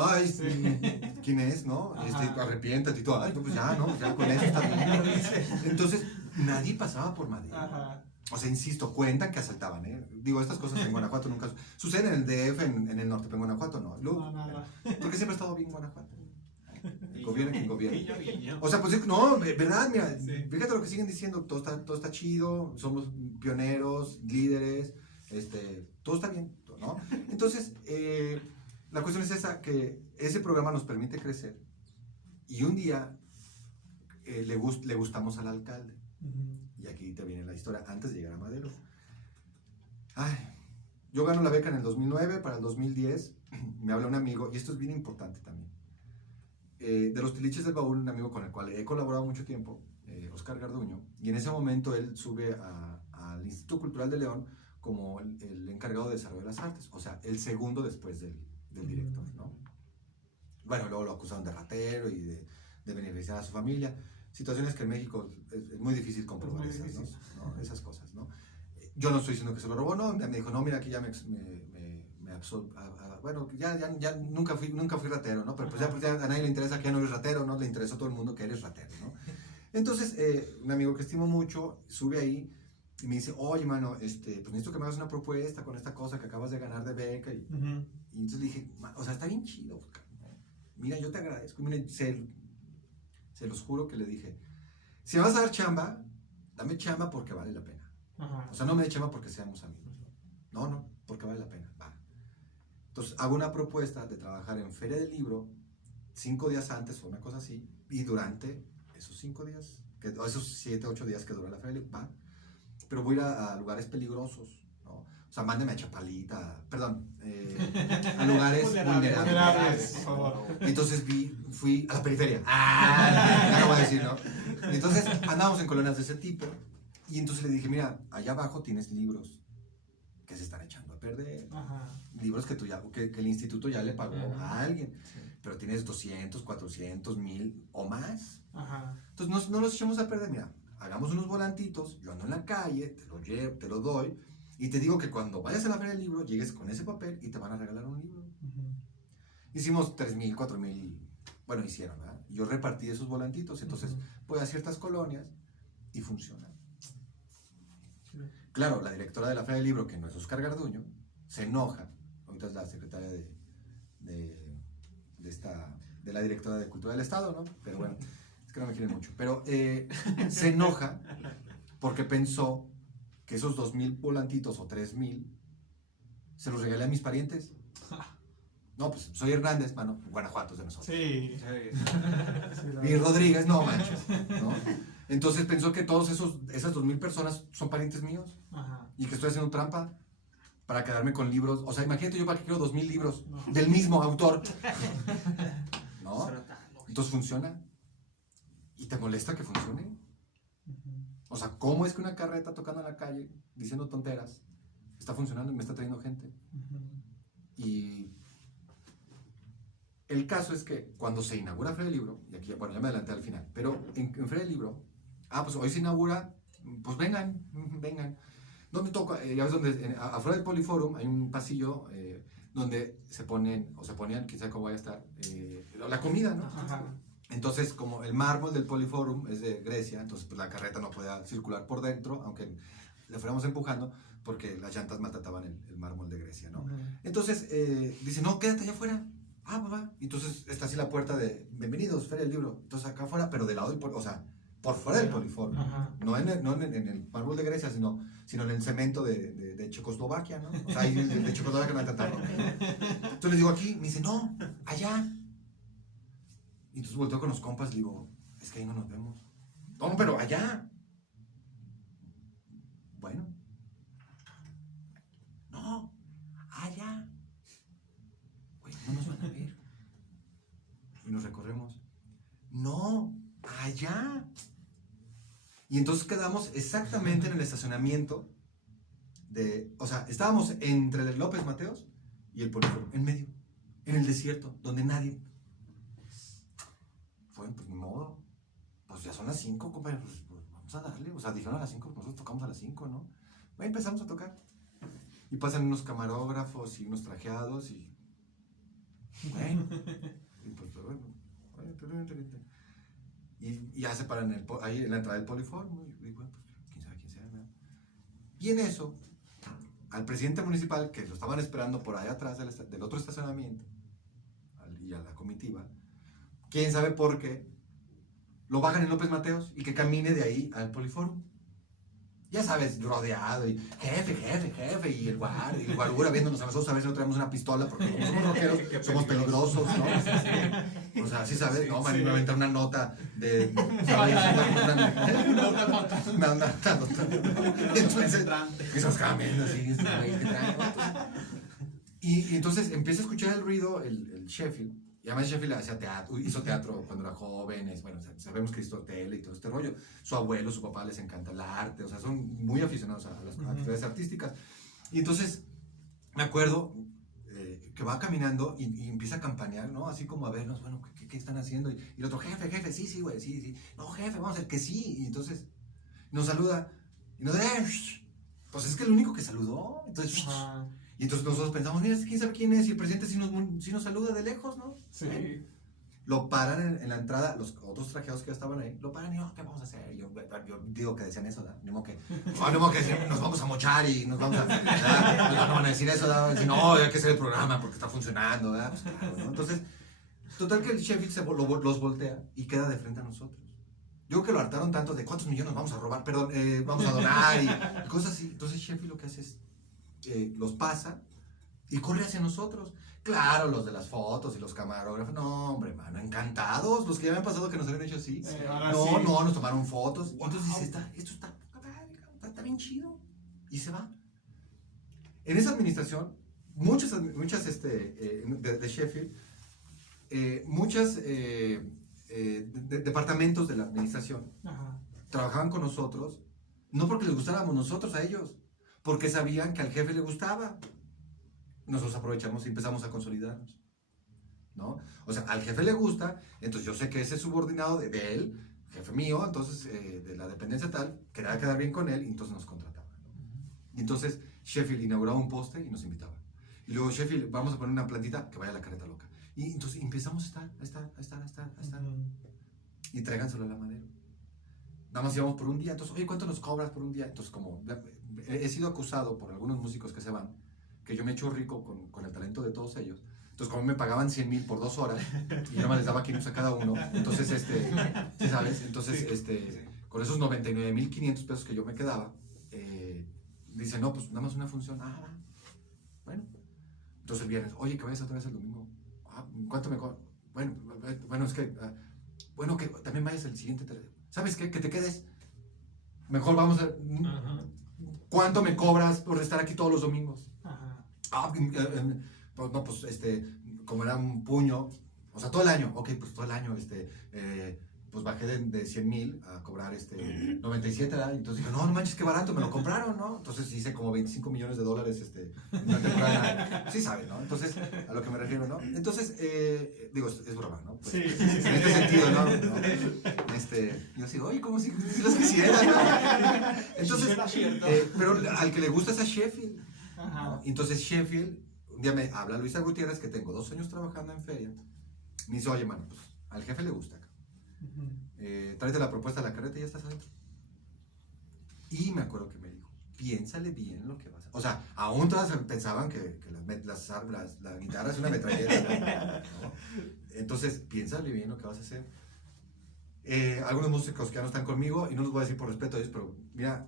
¿quién es, no? Arrepiéntate y todo. Pues ya, ¿no? Ya con eso está bien. Entonces, nadie pasaba por Madera. O sea, insisto, cuentan que asaltaban, ¿eh? Digo, estas cosas en Guanajuato nunca suceden en el DF, en el norte, pero en Guanajuato no. Porque siempre ha estado bien Guanajuato. Gobierna quien gobierna. O sea, pues no, verdad, mira, fíjate lo que siguen diciendo, todo está chido, somos pioneros, líderes, todo está bien, ¿no? Entonces, la cuestión es esa, que ese programa nos permite crecer y un día le gustamos al alcalde. Y aquí te viene la historia, antes de llegar a Madero. Yo gano la beca en el 2009, para el 2010 me habla un amigo, y esto es bien importante también, de los Tiliches del Baúl, un amigo con el cual he colaborado mucho tiempo, Oscar Garduño, y en ese momento él sube al Instituto Cultural de León como el encargado de desarrollo de las artes, o sea, el segundo después del director, ¿no? Bueno, luego lo acusaron de ratero y de beneficiar a su familia. Situaciones que en México es muy difícil comprobar esas cosas, ¿no? Yo no estoy diciendo que se lo robó, no, me dijo, no, mira, aquí ya bueno, ya nunca fui ratero, ¿no? Pero pues ya a nadie le interesa que ya no eres ratero, ¿no? Le interesó a todo el mundo que eres ratero, ¿no? Entonces, un amigo que estimo mucho, sube ahí y me dice, oye, mano, pues necesito que me hagas una propuesta con esta cosa que acabas de ganar de beca, y entonces le dije, o sea, está bien chido, mira, yo te agradezco, mira, se los juro que le dije, si me vas a dar chamba, dame chamba porque vale la pena. O sea, no me dé chamba porque seamos amigos. No, porque vale la pena. Va. Entonces, hago una propuesta de trabajar en Feria del Libro 5 días antes o una cosa así, y durante esos 5 días, esos 7, 8 días que dura la Feria del Libro, va. Pero voy a ir a lugares peligrosos, ¿no? O sea, mándeme a Chapalita, perdón, a lugares vulnerables, por favor. Entonces fui a la periferia. Ya no voy a decir, ¿no? Y entonces andábamos en colonias de ese tipo. Y entonces le dije, mira, allá abajo tienes libros que se están echando a perder. Libros que el instituto ya le pagó a alguien. Pero tienes 200, 400, 1000 o más. Entonces no los echemos a perder. Mira, hagamos unos volantitos, yo ando en la calle, te lo llevo, te lo doy. Y te digo que cuando vayas a la feria del libro, llegues con ese papel y te van a regalar un libro. Hicimos 3,000, 4,000, bueno, hicieron, ¿verdad? Yo repartí esos volantitos, entonces voy a ciertas colonias y funciona. Claro, la directora de la feria del libro, que no es Oscar Garduño, se enoja, ahorita es la secretaria de la directora de Cultura del Estado, ¿no? Pero bueno, es que no me quieren mucho, pero se enoja porque pensó que esos 2,000 volantitos o 3,000 se los regalé a mis parientes. No, pues soy Hernández, mano, Guanajuato es de nosotros. Sí. Y Rodríguez, no manches, ¿no? Entonces pensó que esas 2,000 personas son parientes míos. Y que estoy haciendo trampa para quedarme con libros. O sea, imagínate yo para qué quiero 2000 libros del mismo autor. ¿No? Entonces funciona. ¿Y te molesta que funcione? O sea, ¿cómo es que una carreta tocando en la calle, diciendo tonteras, está funcionando y me está trayendo gente? Y el caso es que cuando se inaugura Feria del Libro, y aquí, bueno, ya me adelanté al final, pero en Feria del Libro, pues hoy se inaugura, pues vengan. ¿Dónde toca? Ya ves donde, afuera del Poliforum hay un pasillo donde se ponen, o se ponían, quizá cómo vaya a estar, la comida, ¿no? Ajá. Entonces, como el mármol del Poliforum es de Grecia, entonces pues la carreta no podía circular por dentro, aunque la fuéramos empujando, porque las llantas maltrataban el mármol de Grecia, ¿no? Entonces, dice, no, quédate allá afuera. Pues va. Entonces está así la puerta de, bienvenidos, Feria del Libro. Entonces acá afuera, pero del lado del Poliforum, o sea, por fuera del Poliforum. No en el mármol de Grecia, sino en el cemento de Checoslovaquia, ¿no? O sea, ahí de Checoslovaquia no hay tanta roca. Entonces les digo aquí, me dice, no, allá. Y entonces volteo con los compas y digo, es que ahí no nos vemos. No, pero allá. Bueno. No, allá. Güey, no nos van a ver. Y nos recorremos. No, allá. Y entonces quedamos exactamente en el estacionamiento o sea, estábamos entre el López Mateos y el Poliforum, en medio, en el desierto, donde nadie. Bueno, pues ni modo, pues ya son las 5, compañeros, pues vamos a darle, o sea, dijeron a las 5, nosotros tocamos a las 5, ¿no? Bueno, empezamos a tocar, y pasan unos camarógrafos y unos trajeados, y bueno, y pues bueno, y ya se paran ahí en la entrada del Poliforum, y bueno, pues quién sabe quién sea, ¿verdad? Y en eso, al presidente municipal, que lo estaban esperando por allá atrás del otro estacionamiento, y a la comitiva, quién sabe por qué, lo bajan en López Mateos y que camine de ahí al Poliforum. Ya sabes, rodeado y jefe, y el guarura viéndonos a nosotros, a veces no traemos una pistola porque como somos rockeros, somos peligrosos, ¿no? O sea, sí sabes, no, man, me aventar una nota de... Una nota. Entonces, esos caminos así, y entonces empieza a escuchar el ruido, el Sheffield. Y además Sheffield hacía teatro, hizo teatro cuando era joven, bueno, sabemos que hizo tele y todo este rollo. Su abuelo, su papá les encanta el arte, o sea, son muy aficionados a las actividades artísticas. Y entonces, me acuerdo que va caminando y empieza a campanear, ¿no? Así como a vernos, bueno, ¿qué están haciendo? Y el otro, jefe, sí, güey, sí. No, jefe, vamos a hacer que sí. Y entonces, nos saluda, y nos dice, pues es que el único que saludó. Entonces, y entonces nosotros pensamos, mira, quién sabe quién es, y el presidente sí nos saluda de lejos, ¿no? Sí. Lo paran en la entrada, los otros trajeados que ya estaban ahí, lo paran y yo, ¿qué vamos a hacer? Yo digo que decían eso, ¿verdad? Ni modo que nos vamos a mochar y nos vamos a... ¿verdad? No van a decir eso, ¿verdad? Decir, no, hay que hacer el programa porque está funcionando, ¿verdad? Pues claro, ¿no? Entonces, total que el Sheffield los voltea y queda de frente a nosotros. Yo creo que lo hartaron tanto de cuántos millones vamos a robar, perdón, vamos a donar y cosas así. Entonces Sheffield lo que hace es, los pasa y corre hacia nosotros. Claro, los de las fotos y los camarógrafos, no, hombre, mano, encantados. Los que ya me han pasado que nos habían hecho así. No, nos tomaron fotos. Wow. Entonces dice, esto está bien chido. Y se va. En esa administración, muchas de Sheffield, muchos departamentos de la administración trabajaban con nosotros, no porque les gustáramos nosotros a ellos, porque sabían que al jefe le gustaba. Nosotros aprovechamos y empezamos a consolidarnos, ¿no? O sea, al jefe le gusta, entonces yo sé que ese subordinado de él, jefe mío, entonces de la dependencia tal, quería quedar bien con él y entonces nos contrataba, ¿no? Y entonces Sheffield inauguraba un poste y nos invitaba. Y luego Sheffield, vamos a poner una plantita que vaya a la carreta loca. Y entonces empezamos a estar. Y tráiganselo a la Madero. Nada más íbamos por un día, entonces, oye, ¿cuánto nos cobras por un día? Entonces, como he sido acusado por algunos músicos que se van, que yo me echo rico con el talento de todos ellos. Entonces, como me pagaban 100,000 por 2 horas, y yo nada más les daba 500 a cada uno, entonces, ¿sí sabes? Entonces, con esos 99,500 pesos que yo me quedaba, dice, no, pues nada más una función. Bueno. Entonces el viernes, oye, que vayas otra vez el domingo. ¿Cuánto me cobras? Bueno, es que, bueno, que también vayas el siguiente. ¿Sabes qué? Que te quedes. Mejor vamos a... ¿Cuánto me cobras por estar aquí todos los domingos? Pues no, pues como era un puño, o sea, todo el año, ok, pues todo el año, pues bajé de 100,000 a cobrar 97, ¿verdad? Entonces dije, no manches, qué barato, me lo compraron, ¿no? Entonces hice como $25 millones en una temporada. Sí sabes, ¿no? Entonces, a lo que me refiero, ¿no? Entonces, digo, es broma, ¿no? Pues, Sí. En este sentido, ¿no? Yo así, oye, como si los quisiera, ¿no? Entonces, pero al que le gusta es a Sheffield. Ajá. ¿No? Entonces Sheffield, un día me habla Luisa Gutiérrez, que tengo 2 años trabajando en feria. Me dice, oye, mano, pues al jefe le gusta. Tráete la propuesta de la carreta y ya estás adentro. Y me acuerdo que me dijo, piénsale bien lo que vas a hacer. O sea, aún todas pensaban que la guitarra es una metralleta, ¿no? Entonces, piénsale bien lo que vas a hacer. Algunos músicos que ya no están conmigo, y no los voy a decir por respeto a ellos, pero mira,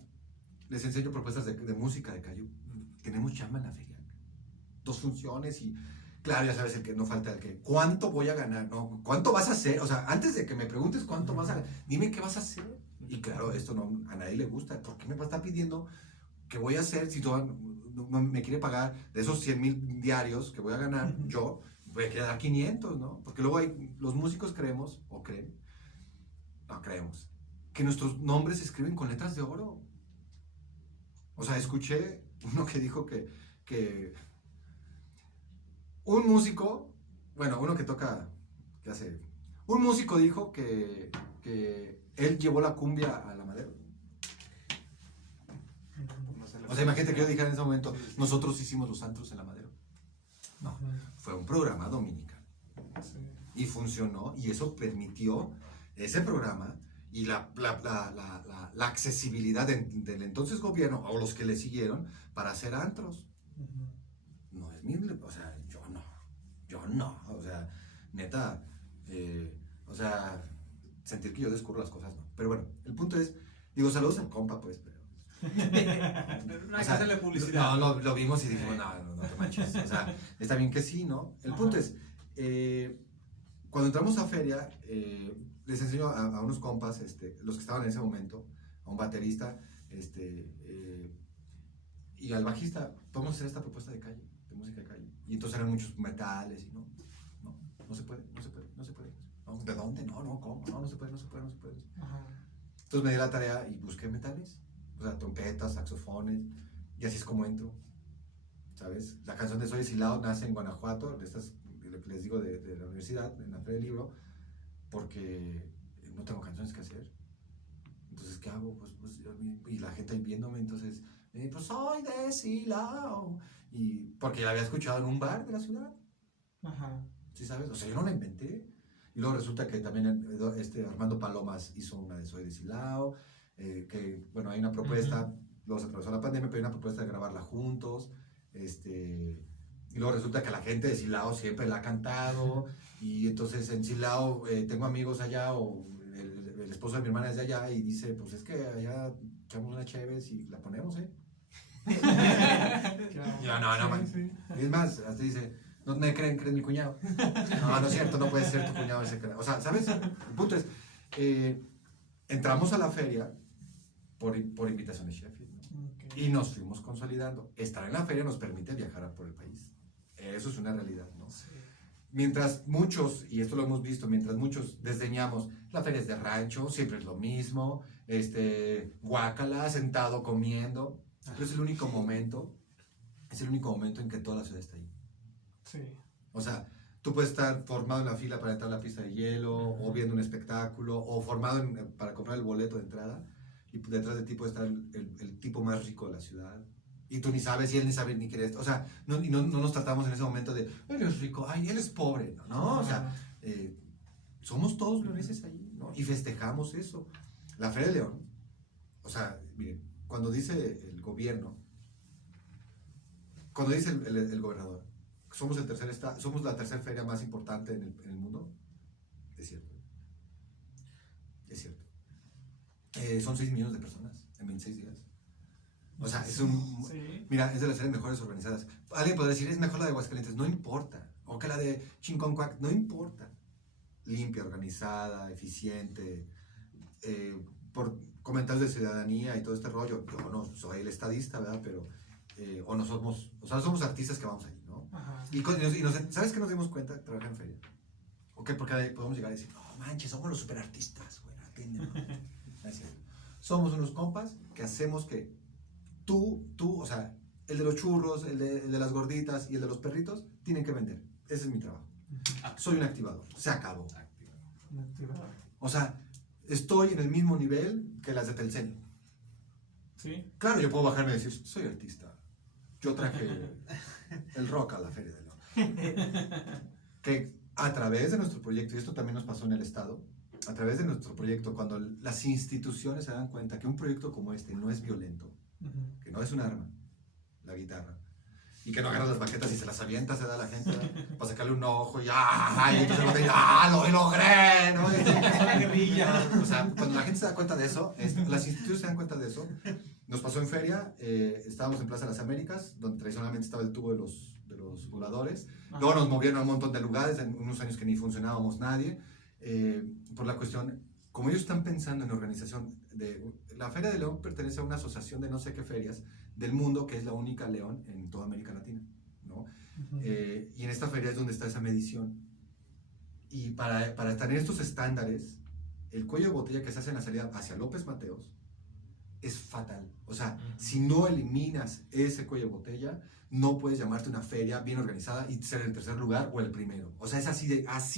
les enseño propuestas de música de Cayo. Tenemos chamba en la feria. 2 funciones y claro, ya sabes, el que no falta el que, ¿cuánto voy a ganar? No, ¿cuánto vas a hacer? O sea, antes de que me preguntes cuánto vas a ganar, dime qué vas a hacer. Y claro, esto no, a nadie le gusta. ¿Por qué me está pidiendo qué voy a hacer si todo no me quiere pagar de esos 100,000 diarios que voy a ganar? Yo voy a querer dar 500, ¿no? Porque luego los músicos creemos, o creen, no creemos, que nuestros nombres se escriben con letras de oro. O sea, escuché uno que dijo que un músico, bueno, uno que toca, que hace, un músico dijo que él llevó la cumbia a la Madero. O sea, imagínate que yo dijera en ese momento, nosotros hicimos los antros en la Madero. No, fue un programa dominical. Y funcionó, y eso permitió ese programa y la accesibilidad del entonces gobierno, o los que le siguieron, para hacer antros. No es mi, o sea, yo no, o sea, neta, o sea, sentir que yo descubro las cosas, no. Pero bueno, el punto es, digo, saludos al compa, pues, pero... No hay que hacerle publicidad. No, lo vimos y dijimos, no te manches, o sea, está bien que sí, ¿no? El punto es, cuando entramos a feria, les enseño a unos compas, los que estaban en ese momento, a un baterista, y al bajista, vamos a hacer esta propuesta de calle, de música de calle. Y entonces eran muchos metales y no se puede. No, ¿de dónde? No, ¿cómo? No se puede. Ajá. Entonces me di la tarea y busqué metales, o sea, trompetas, saxofones, y así es como entro, ¿sabes? La canción de Soy Deshilado nace en Guanajuato, de estas, lo que les digo de la universidad, en la Feria del Libro, porque no tengo canciones que hacer. Entonces, ¿qué hago? Pues y la gente ahí viéndome, entonces, pues soy deshilado. Y porque la había escuchado en un bar de la ciudad. Ajá. ¿Sí sabes? O sea, yo no la inventé. Y luego resulta que también Armando Palomas hizo una de Soy Deshilado, que, bueno, hay una propuesta, luego se atravesó la pandemia, pero hay una propuesta de grabarla juntos. Y luego resulta que la gente de Silao siempre la ha cantado. Y entonces en Silao tengo amigos allá, o el esposo de mi hermana es de allá, y dice, pues es que allá echamos una cheves y la ponemos, Yo, no, man. Sí. Y es más, hasta dice, no me creen mi cuñado. No es cierto, no puede ser tu cuñado ese. O sea, ¿sabes? El punto es, entramos a la feria por invitación de Sheffield, ¿no? Okay. Y nos fuimos consolidando. Estar en la feria nos permite viajar por el país. Eso es una realidad, ¿no? Sí. Mientras muchos, y esto lo hemos visto, mientras muchos desdeñamos, la feria es de rancho, siempre es lo mismo, guácala, sentado comiendo, pero es el único momento en que toda la ciudad está ahí. Sí. O sea, tú puedes estar formado en la fila para entrar a la pista de hielo, o viendo un espectáculo, o formado para comprar el boleto de entrada, y detrás de ti puede estar el tipo más rico de la ciudad. Y tú ni sabes, y él ni sabe ni quiere esto. O sea, no nos tratamos en ese momento de, él es rico, ay, él es pobre. No, o sea, somos todos leoneses ahí, ¿no? Y festejamos eso. La Feria de León, o sea, miren, cuando dice el gobierno, cuando dice el gobernador, somos somos la tercera feria más importante en el mundo, es cierto. Es cierto. Son 6 millones de personas en 26 días. O sea, es Sí. mira, es de las ferias mejores organizadas. Alguien podría decir, es mejor la de Aguascalientes, no importa. O que la de Chinconcuac, no importa. Limpia, organizada, eficiente, por comentarios de ciudadanía y todo este rollo. Yo no soy el estadista, ¿verdad? Pero o no somos, o sea, somos artistas que vamos ahí, ¿no? Ajá. ¿Sabes qué nos dimos cuenta? Trabajar en feria. ¿Ok? Porque ahí podemos llegar y decir, no manches, somos los superartistas, güey, atiende, ¿no? No es cierto. Somos unos compas que hacemos que tú, o sea, el de los churros, el de las gorditas y el de los perritos, tienen que vender. Ese es mi trabajo. Soy un activador, se acabó. Un activador. O sea, estoy en el mismo nivel que las de Telcel. Sí. Claro, yo puedo bajarme y decir, soy artista. Yo traje el rock a la Feria de León. Que a través de nuestro proyecto, y esto también nos pasó en el Estado, a través de nuestro proyecto, cuando las instituciones se dan cuenta que un proyecto como este no es violento, que no es un arma, la guitarra, y que no agarras las baquetas y se las avientas, se da a la gente para sacarle un ojo y ¡ah! Y entonces lo logré, ¿no? La guerrilla. O sea, cuando la gente se da cuenta de eso, las instituciones se dan cuenta de eso. Nos pasó en feria, estábamos en Plaza de las Américas, donde tradicionalmente estaba el tubo de los voladores. Luego nos movieron a un montón de lugares, en unos años que ni funcionábamos nadie, por la cuestión, como ellos están pensando en organización, la Feria de León pertenece a una asociación de no sé qué ferias del mundo, que es la única León en toda América Latina, ¿no? Y en esta feria es donde está esa medición. Y para estar en estos estándares, el cuello de botella que se hace en la salida hacia López Mateos es fatal. O sea, si no eliminas ese cuello de botella, no puedes llamarte una feria bien organizada y ser el tercer lugar o el primero. O sea, es así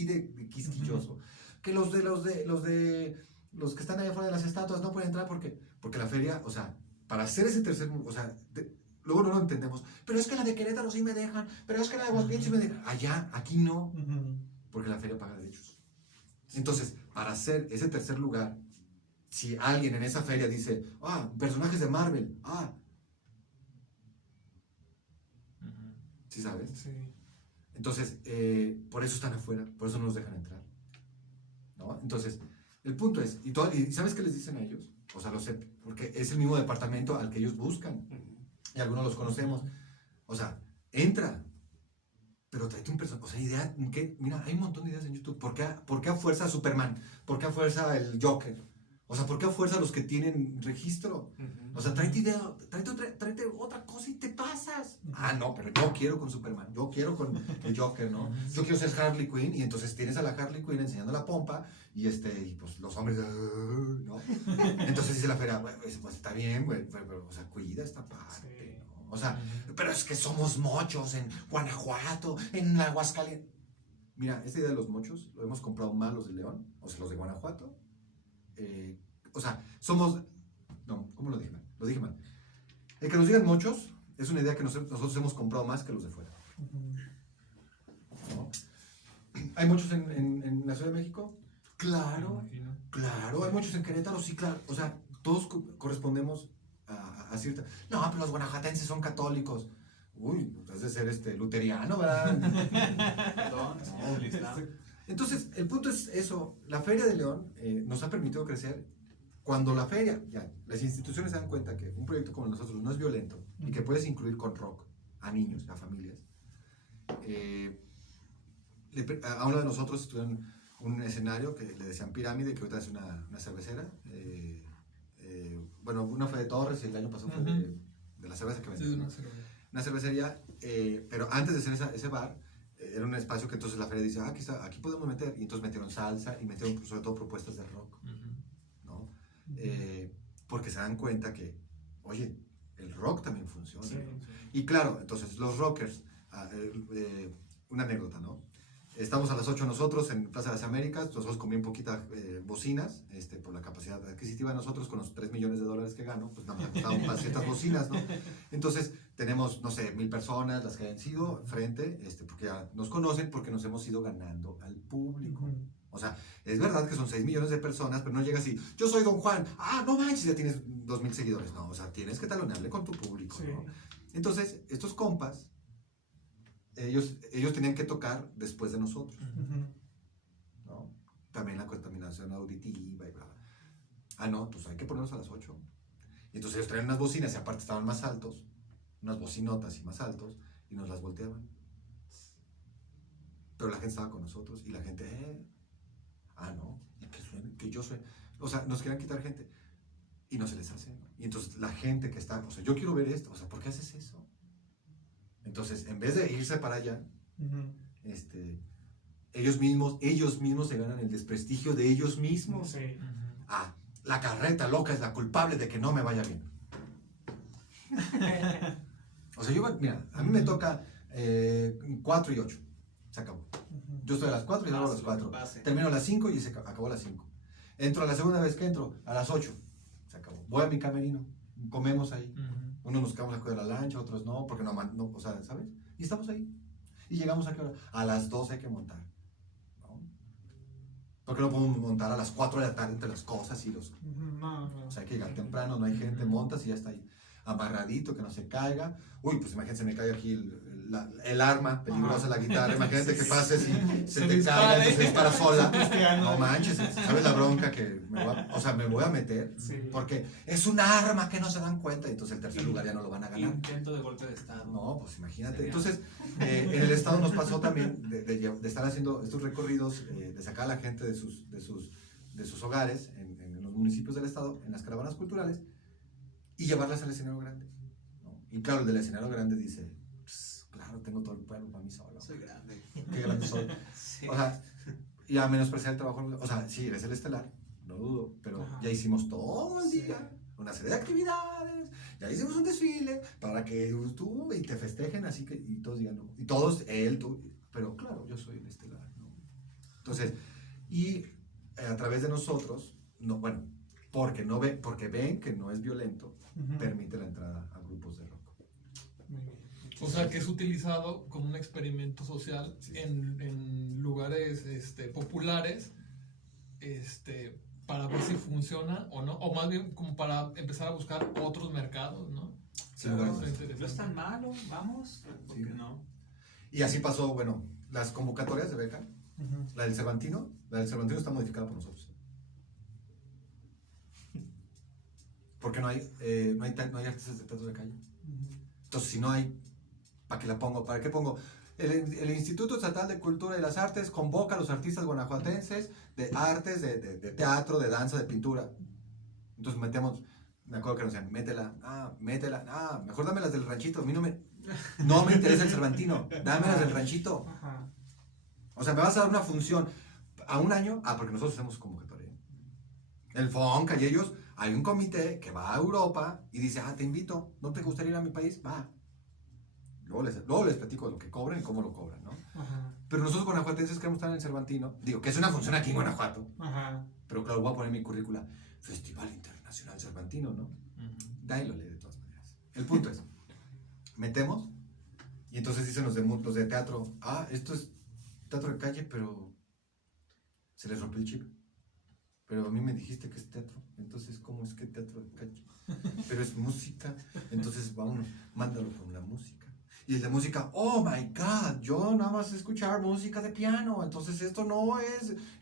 de quisquilloso. Que los que están allá afuera de las estatuas no pueden entrar porque la feria, o sea, para ser ese tercer, o sea, luego no lo entendemos. Pero es que la de Querétaro sí me dejan, pero es que la de Aguascalientes sí me dejan. Allá, aquí no, porque la feria paga derechos. Entonces, para ser ese tercer lugar, si alguien en esa feria dice, personajes de Marvel, ¿sí sabes? Sí. Entonces, por eso están afuera, por eso no los dejan entrar, ¿no? Entonces, el punto es, ¿y sabes qué les dicen a ellos? O sea, lo sé, porque es el mismo departamento al que ellos buscan, y algunos los conocemos. O sea, entra, pero tráete un personaje, o sea, idea, mira, hay un montón de ideas en YouTube. ¿Por qué a fuerza Superman? ¿Por qué a fuerza el Joker? O sea, ¿por qué a fuerza los que tienen registro? O sea, tráete otra cosa y te pasas. No, pero yo quiero con Superman, yo quiero con el Joker, ¿no? Yo quiero ser Harley Quinn, y entonces tienes a la Harley Quinn enseñando la pompa, y pues los hombres, ¿no? Entonces dice la feria, pues está bien, güey, pero, o sea, cuida esta parte, ¿no? O sea, pero es que somos mochos en Guanajuato, en Aguascalientes. Mira, esta idea de los mochos, lo hemos comprado mal los de León, o sea, los de Guanajuato. O sea, no, ¿cómo lo dije mal? Lo dije mal. El que nos digan mochos es una idea que nosotros hemos comprado más que los de fuera, ¿no? ¿Hay muchos en la Ciudad de México? Claro, hay muchos en Querétaro, sí, claro. O sea, todos correspondemos a cierta... No, pero los guanajuatenses son católicos. Uy, has de ser luteriano, ¿verdad? Perdón, Entonces, el punto es eso. La Feria de León nos ha permitido crecer. Cuando la feria, las instituciones se dan cuenta que un proyecto como nosotros no es violento y que puedes incluir con rock a niños, a familias. A uno de nosotros estuvieron un escenario que le decían Pirámide, que ahorita es una cervecera. Bueno, una fue de Torres y el año pasado fue de la cerveza que vendían. Sí, una cervecería, pero antes de ser ese bar, era un espacio que entonces la feria dice, aquí podemos meter, y entonces metieron salsa y metieron sobre todo propuestas de rock, ¿no? Porque se dan cuenta que, oye, el rock también funciona, Sí. ¿no? Y claro, entonces los rockers, una anécdota, ¿no? Estamos a las 8 nosotros en Plaza de las Américas, nosotros con bien poquitas bocinas, por la capacidad adquisitiva de nosotros, con los $3 millones que gano, pues nada más necesitamos para ciertas bocinas, ¿no? Entonces tenemos, no sé, 1,000 personas, las que hayan sido frente, porque ya nos conocen, porque nos hemos ido ganando al público. O sea, es verdad que son 6 millones de personas, pero no llega así, yo soy Don Juan, no manches, ya tienes 2,000 seguidores. No, o sea, tienes que talonearle con tu público, Sí. ¿no? Entonces, estos compas, ellos tenían que tocar después de nosotros, ¿no? También la contaminación auditiva y bla, bla. No, pues hay que ponernos a las 8. Y entonces ellos traían unas bocinas y aparte estaban más altos, unas bocinotas y más altos, y nos las volteaban. Pero la gente estaba con nosotros y la gente, no, y que suene, que yo suene. O sea, nos querían quitar gente y no se les hace, ¿no? Y entonces la gente que está, o sea, yo quiero ver esto, o sea, ¿por qué haces eso? Entonces, en vez de irse para allá, Ujú. ellos mismos se ganan el desprestigio de ellos mismos. Sí. Ah, la carreta loca es la culpable de que no me vaya bien. O sea, mira, a mí me toca 4 y 8. Se acabó. Ujú. Yo estoy a las 4 y salgo a las 4. Termino a las 5 y se acabó a las 5. Entro a la segunda vez que entro, a las 8. Se acabó. Voy a mi camerino. Comemos ahí. Unos nos quedamos a cuidar la lancha, otros no, porque no, o sea, ¿sabes? Y estamos ahí. Y llegamos a qué hora? A las 12 hay que montar. ¿No? Porque no podemos montar a las 4 de la tarde entre las cosas y los... Ujú. No, no. O sea, hay que llegar temprano, no hay gente, montas y ya está ahí. Amarradito, que no se caiga. Uy, pues imagínate, se me cae aquí el arma peligrosa, la guitarra. Imagínate que pases y se te caiga, entonces se dispara sola. No manches, ¿sabes la bronca que me voy a meter? Sí. Porque es un arma que no se dan cuenta y entonces el tercer lugar ya no lo van a ganar. Intento de golpe de estado. No, pues imagínate. Sería. Entonces, en el estado nos pasó también de estar haciendo estos recorridos, de sacar a la gente de sus hogares en los municipios del estado, en las caravanas culturales, y llevarlas al escenario grande, ¿no? Y claro, el del escenario grande dice, claro, tengo todo el pueblo para mí solo. Soy grande. Qué grande soy. Sí. O sea, y a menospreciar el trabajo, o sea, sí, eres el estelar, no dudo, pero Ajá. ya hicimos todo el día, una serie de actividades, ya hicimos un desfile para que tú y te festejen, así que, y todos digan, no, y todos, él, tú, pero claro, yo soy el estelar, ¿no? Entonces, y a través de nosotros, no, bueno, porque ven que no es violento, Ujú. permite la entrada a grupos de rock. Muy bien. O sea, que es utilizado como un experimento social Sí. en lugares populares para ver si funciona o no, o más bien como para empezar a buscar otros mercados, ¿no? Sí, Eso lugares está más. interesante. No es tan malo, vamos. ¿Por Sí. qué no? Y así pasó, bueno, las convocatorias de beca, Ujú. la del Cervantino está modificada por nosotros. Porque no hay artistas de teatro de calle. Ujú. Entonces, si no hay, ¿para qué la pongo? ¿Para qué pongo? El Instituto Estatal de Cultura y las Artes convoca a los artistas guanajuatenses de artes, de teatro, de danza, de pintura. Entonces metemos, me acuerdo que nos decían, métela, mejor dámelas del ranchito. A mí no me interesa el Cervantino, dámelas del ranchito. Ajá. O sea, me vas a dar una función a un año, porque nosotros hacemos convocatoria. El FONCA y ellos, hay un comité que va a Europa y dice, te invito, ¿no te gustaría ir a mi país? Va. Luego les platico lo que cobran y cómo lo cobran, ¿no? Ajá. Pero nosotros guanajuatenses queremos estar en el Cervantino, digo, que es una función aquí en Guanajuato, Ajá. pero claro, voy a poner en mi currícula, Festival Internacional Cervantino, ¿no? Ujú. Da y lo lee de todas maneras. El punto es, metemos, y entonces dicen los de teatro, esto es teatro de calle, pero se les rompió el chip. Pero a mí me dijiste que es teatro, entonces ¿cómo es que teatro de calle? Pero es música, entonces vámonos, mándalo con la música. Y el de música, oh my god, yo nada más escuchar música de piano, entonces esto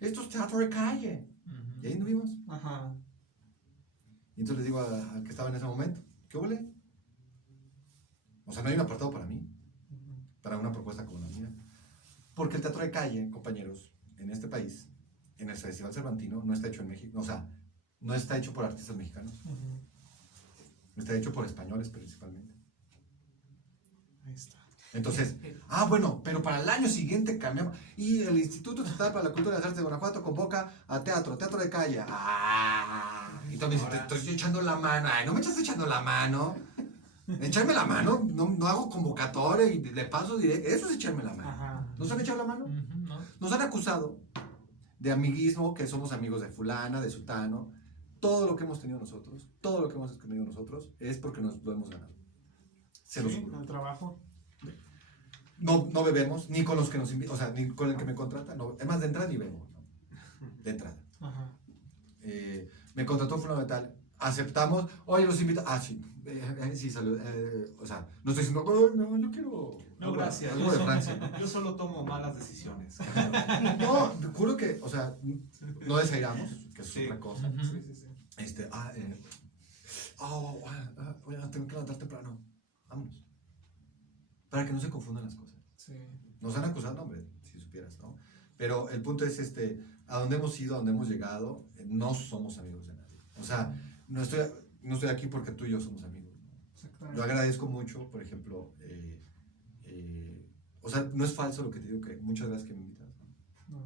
es teatro de calle. Y ahí nos vimos. Ajá. Y entonces le digo al que estaba en ese momento, ¿qué huele? O sea, no hay un apartado para mí, para una propuesta como la mía. Porque el teatro de calle, compañeros, en este país, en el Festival Cervantino, no está hecho en México, o sea, no está hecho por artistas mexicanos, Ujú. está hecho por españoles principalmente. Ahí está. Entonces, bueno, pero para el año siguiente cambiamos. Y el Instituto Estatal para la Cultura y las Artes de Guanajuato convoca a teatro de calle. Y tú me dices, te estoy echando la mano. Ay, no me estás echando la mano. Echarme la mano, no hago convocatoria y le paso directo. Eso es echarme la mano. Ajá. ¿Nos han echado la mano? Ujú, ¿no? Nos han acusado de amiguismo, que somos amigos de fulana, de sutano. Todo lo que hemos tenido nosotros, es porque nos lo hemos ganado. Se los Sí, juro. el trabajo. No bebemos, ni con los que nos invitan, o sea, ni con el que me contrata. No, es más, de entrada ni bebo, ¿no? De entrada. Ajá. Me contrató fulano de tal. Aceptamos, oye, los invita. Sí. Sí, salud. O sea, no estoy diciendo, no, yo quiero. No, gracias. Algo de Francia, ¿no? Yo solo tomo malas decisiones. No, te juro que, o sea, no desairamos, que es Sí. otra cosa. Ujú. Sí. Tengo que levantar temprano. Vámonos. Para que no se confundan las cosas. Sí. Nos han acusado, hombre, si supieras, ¿no? Pero el punto es, a dónde hemos ido, a dónde hemos llegado, no somos amigos de nadie. O sea, no estoy aquí porque tú y yo somos amigos, ¿no? Exactamente. Yo agradezco mucho, por ejemplo, O sea, no es falso lo que te digo, que muchas gracias que me invitas. No,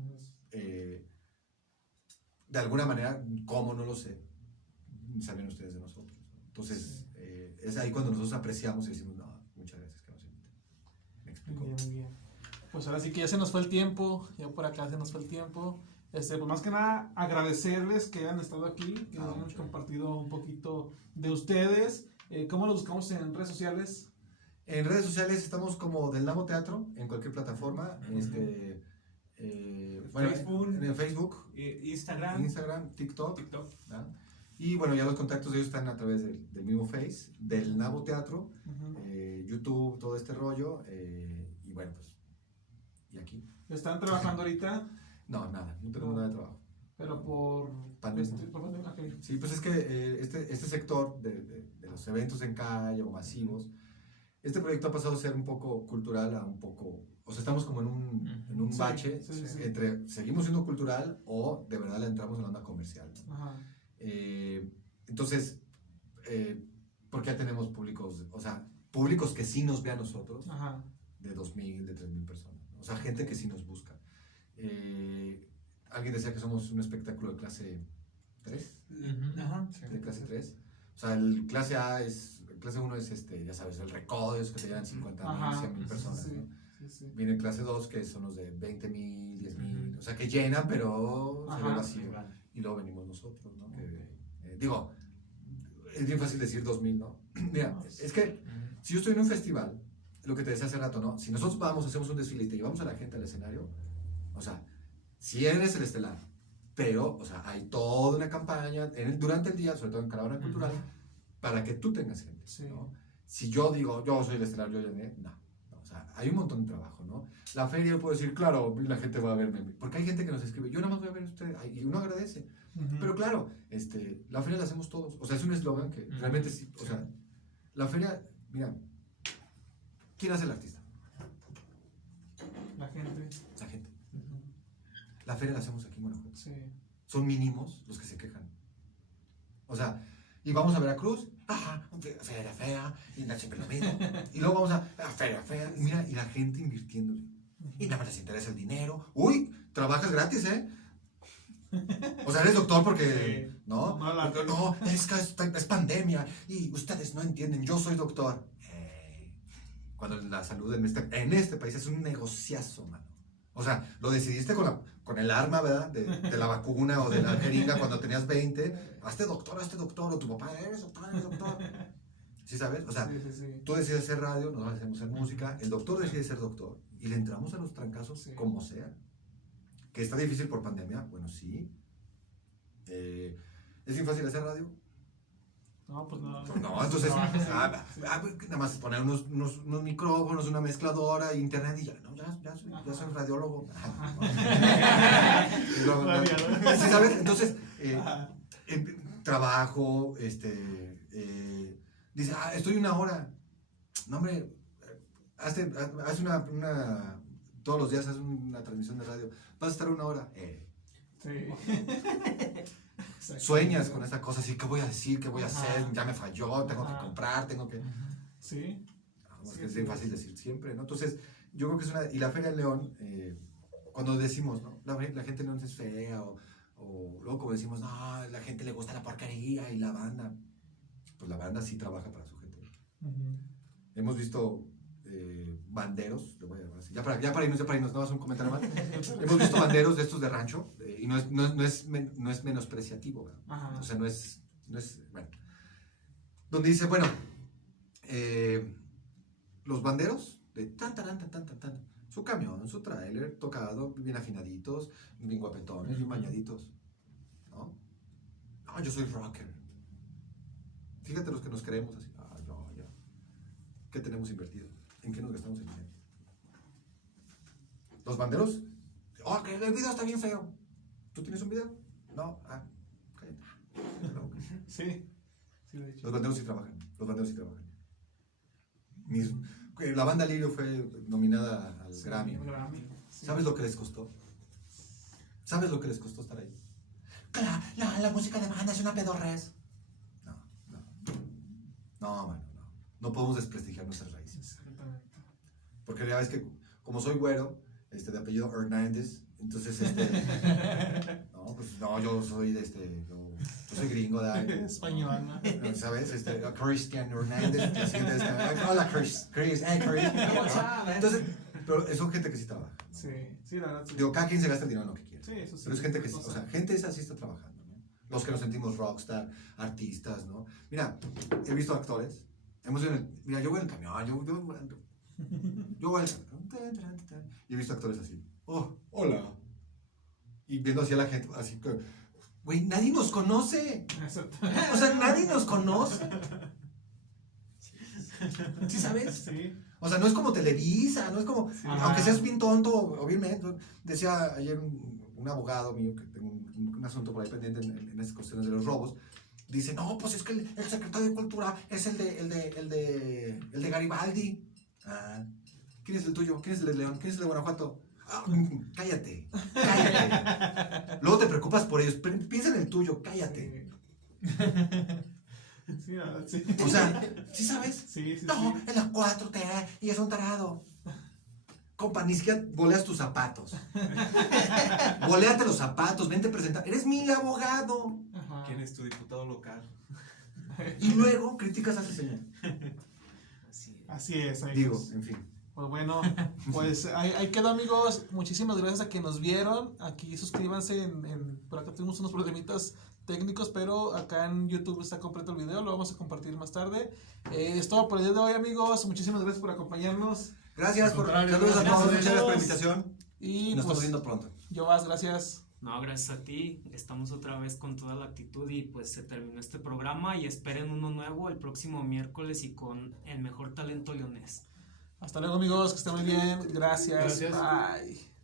De alguna manera, ¿cómo? No lo sé. Saben ustedes de nosotros. Entonces, es ahí cuando nosotros apreciamos y decimos, no, muchas gracias que nos invitan. ¿Me explico? muy bien, muy bien. Pues ahora sí que ya se nos fue el tiempo, ya por acá se nos fue el tiempo. Pues más que nada agradecerles que hayan estado aquí, que nos hayan compartido un poquito de ustedes. ¿Cómo los buscamos en redes sociales? En redes sociales estamos como Del Nabo Teatro, en cualquier plataforma. Bueno, Facebook. en Facebook, Instagram. TikTok. TikTok. Y bueno, ya los contactos de ellos están a través del mismo Face, Del Nabo Teatro, YouTube, todo este rollo. Y bueno, pues, y aquí. ¿Están trabajando ahorita? No, nada, no tenemos nada de trabajo. Pero por Pandemia. por pandemia, ok. Sí, pues es que este sector de los eventos en calle o masivos, este proyecto ha pasado a ser un poco cultural a un poco, o sea, estamos como en un Sí, bache sí. entre seguimos siendo cultural o de verdad le entramos en la onda comercial, ¿no? Ajá. Entonces, porque ya tenemos públicos, o sea, públicos que sí nos ve a nosotros, Ajá. de 2,000, de 3,000 personas, ¿no? O sea, gente que sí nos busca. Alguien decía que somos un espectáculo de clase 3, Ajá. de clase 3. O sea, el clase A es, el clase 1 es ya sabes, el recodo, esos que te llevan 50,000, Ajá. 100,000 personas, Sí, ¿no? sí. Viene el clase 2, que son los de 20,000, 10,000, o sea, que llenan, pero se ve Ajá. vacío. Y luego venimos nosotros, ¿no? Digo, es bien fácil decir 2,000, ¿no? Mira, es que si yo estoy en un festival, lo que te decía hace rato, ¿no? Si nosotros vamos, hacemos un desfile y te llevamos a la gente al escenario, o sea, si eres el estelar, pero, o sea, hay toda una campaña durante el día, sobre todo en Caravana Cultural, para que tú tengas gente, Sí. ¿no? Si yo digo, yo soy el estelar, yo llené, no. O sea, hay un montón de trabajo, ¿no? La feria yo puedo decir, claro, la gente va a verme, porque hay gente que nos escribe, yo nada más voy a ver a usted, y uno agradece. Pero claro, la feria la hacemos todos, o sea, es un eslogan que realmente sí, o sea, la feria, mira, ¿quién hace el artista? La gente. La gente. La feria la hacemos aquí en Guanajuato. Sí. Son mínimos los que se quejan. O sea, y vamos a Veracruz, feria fea, y no siempre lo mismo. Y luego vamos a feria fea, y mira, y la gente invirtiéndole. Y nada más les interesa el dinero. Uy, trabajas gratis, ¿eh? O sea, eres doctor porque, Sí. ¿no? No, es que es pandemia y ustedes no entienden, yo soy doctor. Cuando la salud en este país es un negociazo, mano. O sea, lo decidiste con el arma, ¿verdad? De la vacuna o de la jeringa cuando tenías 20. Hazte doctor, o tu papá, eres doctor. ¿Sí sabes? O sea, Sí. tú decides hacer radio, nosotros hacemos hacer música, el doctor decide ser doctor y le entramos a los trancazos como sea. ¿Que está difícil por pandemia? Bueno, sí. ¿Es bien fácil hacer radio? No, pues no. No, entonces, nada más poner unos micrófonos, una mezcladora, internet y ya, no, ya soy radiólogo. Y luego, ¿sí sabes? Entonces, trabajo, dice, estoy una hora. No, hombre, haz todos los días haz una transmisión de radio. Vas a estar una hora. Sí. Sueñas con esta cosa, así, ¿qué voy a decir? ¿Qué voy a hacer? Ya me falló, tengo que comprar, tengo que... Sí. Es que es bien fácil decir siempre, ¿no? Entonces, yo creo que es una... Y la Feria del León, cuando decimos, ¿no? La gente de León es fea, o luego como decimos, no, la gente le gusta la porquería y la banda. Pues la banda sí trabaja para su gente. Hemos visto banderos, le voy a llamar así, ya para irnos, no vas a un comentario más. Hemos visto banderos de estos de rancho, y no es menospreciativo, ¿verdad? O sea, no es, bueno, donde dice, bueno, los banderos de tan, su camión, su tráiler, tocado, bien afinaditos, bien guapetones, bien bañaditos, ¿no? No, yo soy rocker. Fíjate los que nos creemos así, no, ya, ¿qué tenemos invertido? ¿En qué nos gastamos el dinero? Los banderos, que el video está bien feo. ¿Tú tienes un video? No, cállate. Sí, lo he dicho. Los banderos sí trabajan. La banda Lirio fue nominada al Grammy. Sí. ¿Sabes lo que les costó? ¿Sabes lo que les costó estar ahí? La música de banda es una pedorrez. No, mano, no. No podemos desprestigiar nuestras raíces. Exactamente. Porque porque ya ves que como soy güero, de apellido Hernández, entonces, no, pues no, yo soy yo soy gringo, de Español, ¿no? ¿sabes? Christian Hernández, así, hola Chris, entonces, pero son gente que sí trabaja. Sí, sí, la verdad. Sí. Digo, cada quien se gasta el dinero en lo que quiere. Sí, eso sí. Pero es gente que, O sea, gente esa sí está trabajando, ¿no? Los que nos sentimos rockstar, artistas, ¿no? Mira, he visto actores, mira, yo voy en el camión, yo voy en el camión, y he visto actores así, oh, hola, y viendo así a la gente, así que, güey, nadie nos conoce, exacto. o sea, nadie nos conoce, ¿sí sabes? Sí. O sea, no es como Televisa, no es como, aunque seas bien tonto, obviamente, decía ayer un abogado mío que tengo un asunto por ahí pendiente en estas cuestiones de los robos, dice, no, pues es que el secretario de Cultura es el de Garibaldi. Ah, ¿quién es el tuyo? ¿Quién es el de León? ¿Quién es el de Guanajuato? Ah, cállate. Luego te preocupas por ellos, piensa en el tuyo, cállate. Sí, la verdad, sí. O sea, ¿sí sabes? Sí, sí, No, sí. es la 4T y es un tarado. Compa, ni siquiera boleas tus zapatos. Boleate los zapatos, vente a presentar. Eres mi abogado. Ajá. ¿Quién es tu diputado local? Y luego criticas a ese señor. Así es, amigos. Digo, en fin. Pues bueno, pues ahí quedó, amigos. Muchísimas gracias a que nos vieron. Aquí suscríbanse por acá tuvimos unos problemitas técnicos, pero acá en YouTube está completo el video, lo vamos a compartir más tarde. Es todo por el día de hoy, amigos. Muchísimas gracias por acompañarnos. Gracias por contrario, saludos a gracias todos, a muchas gracias por la todos. invitación. Y Nos estamos pues, viendo pronto. yo más, gracias. No, gracias a ti. Estamos otra vez con toda la actitud y pues se terminó este programa y esperen uno nuevo el próximo miércoles y con el mejor talento leonés. Hasta luego, amigos, que estén muy bien. Gracias. Gracias. Bye.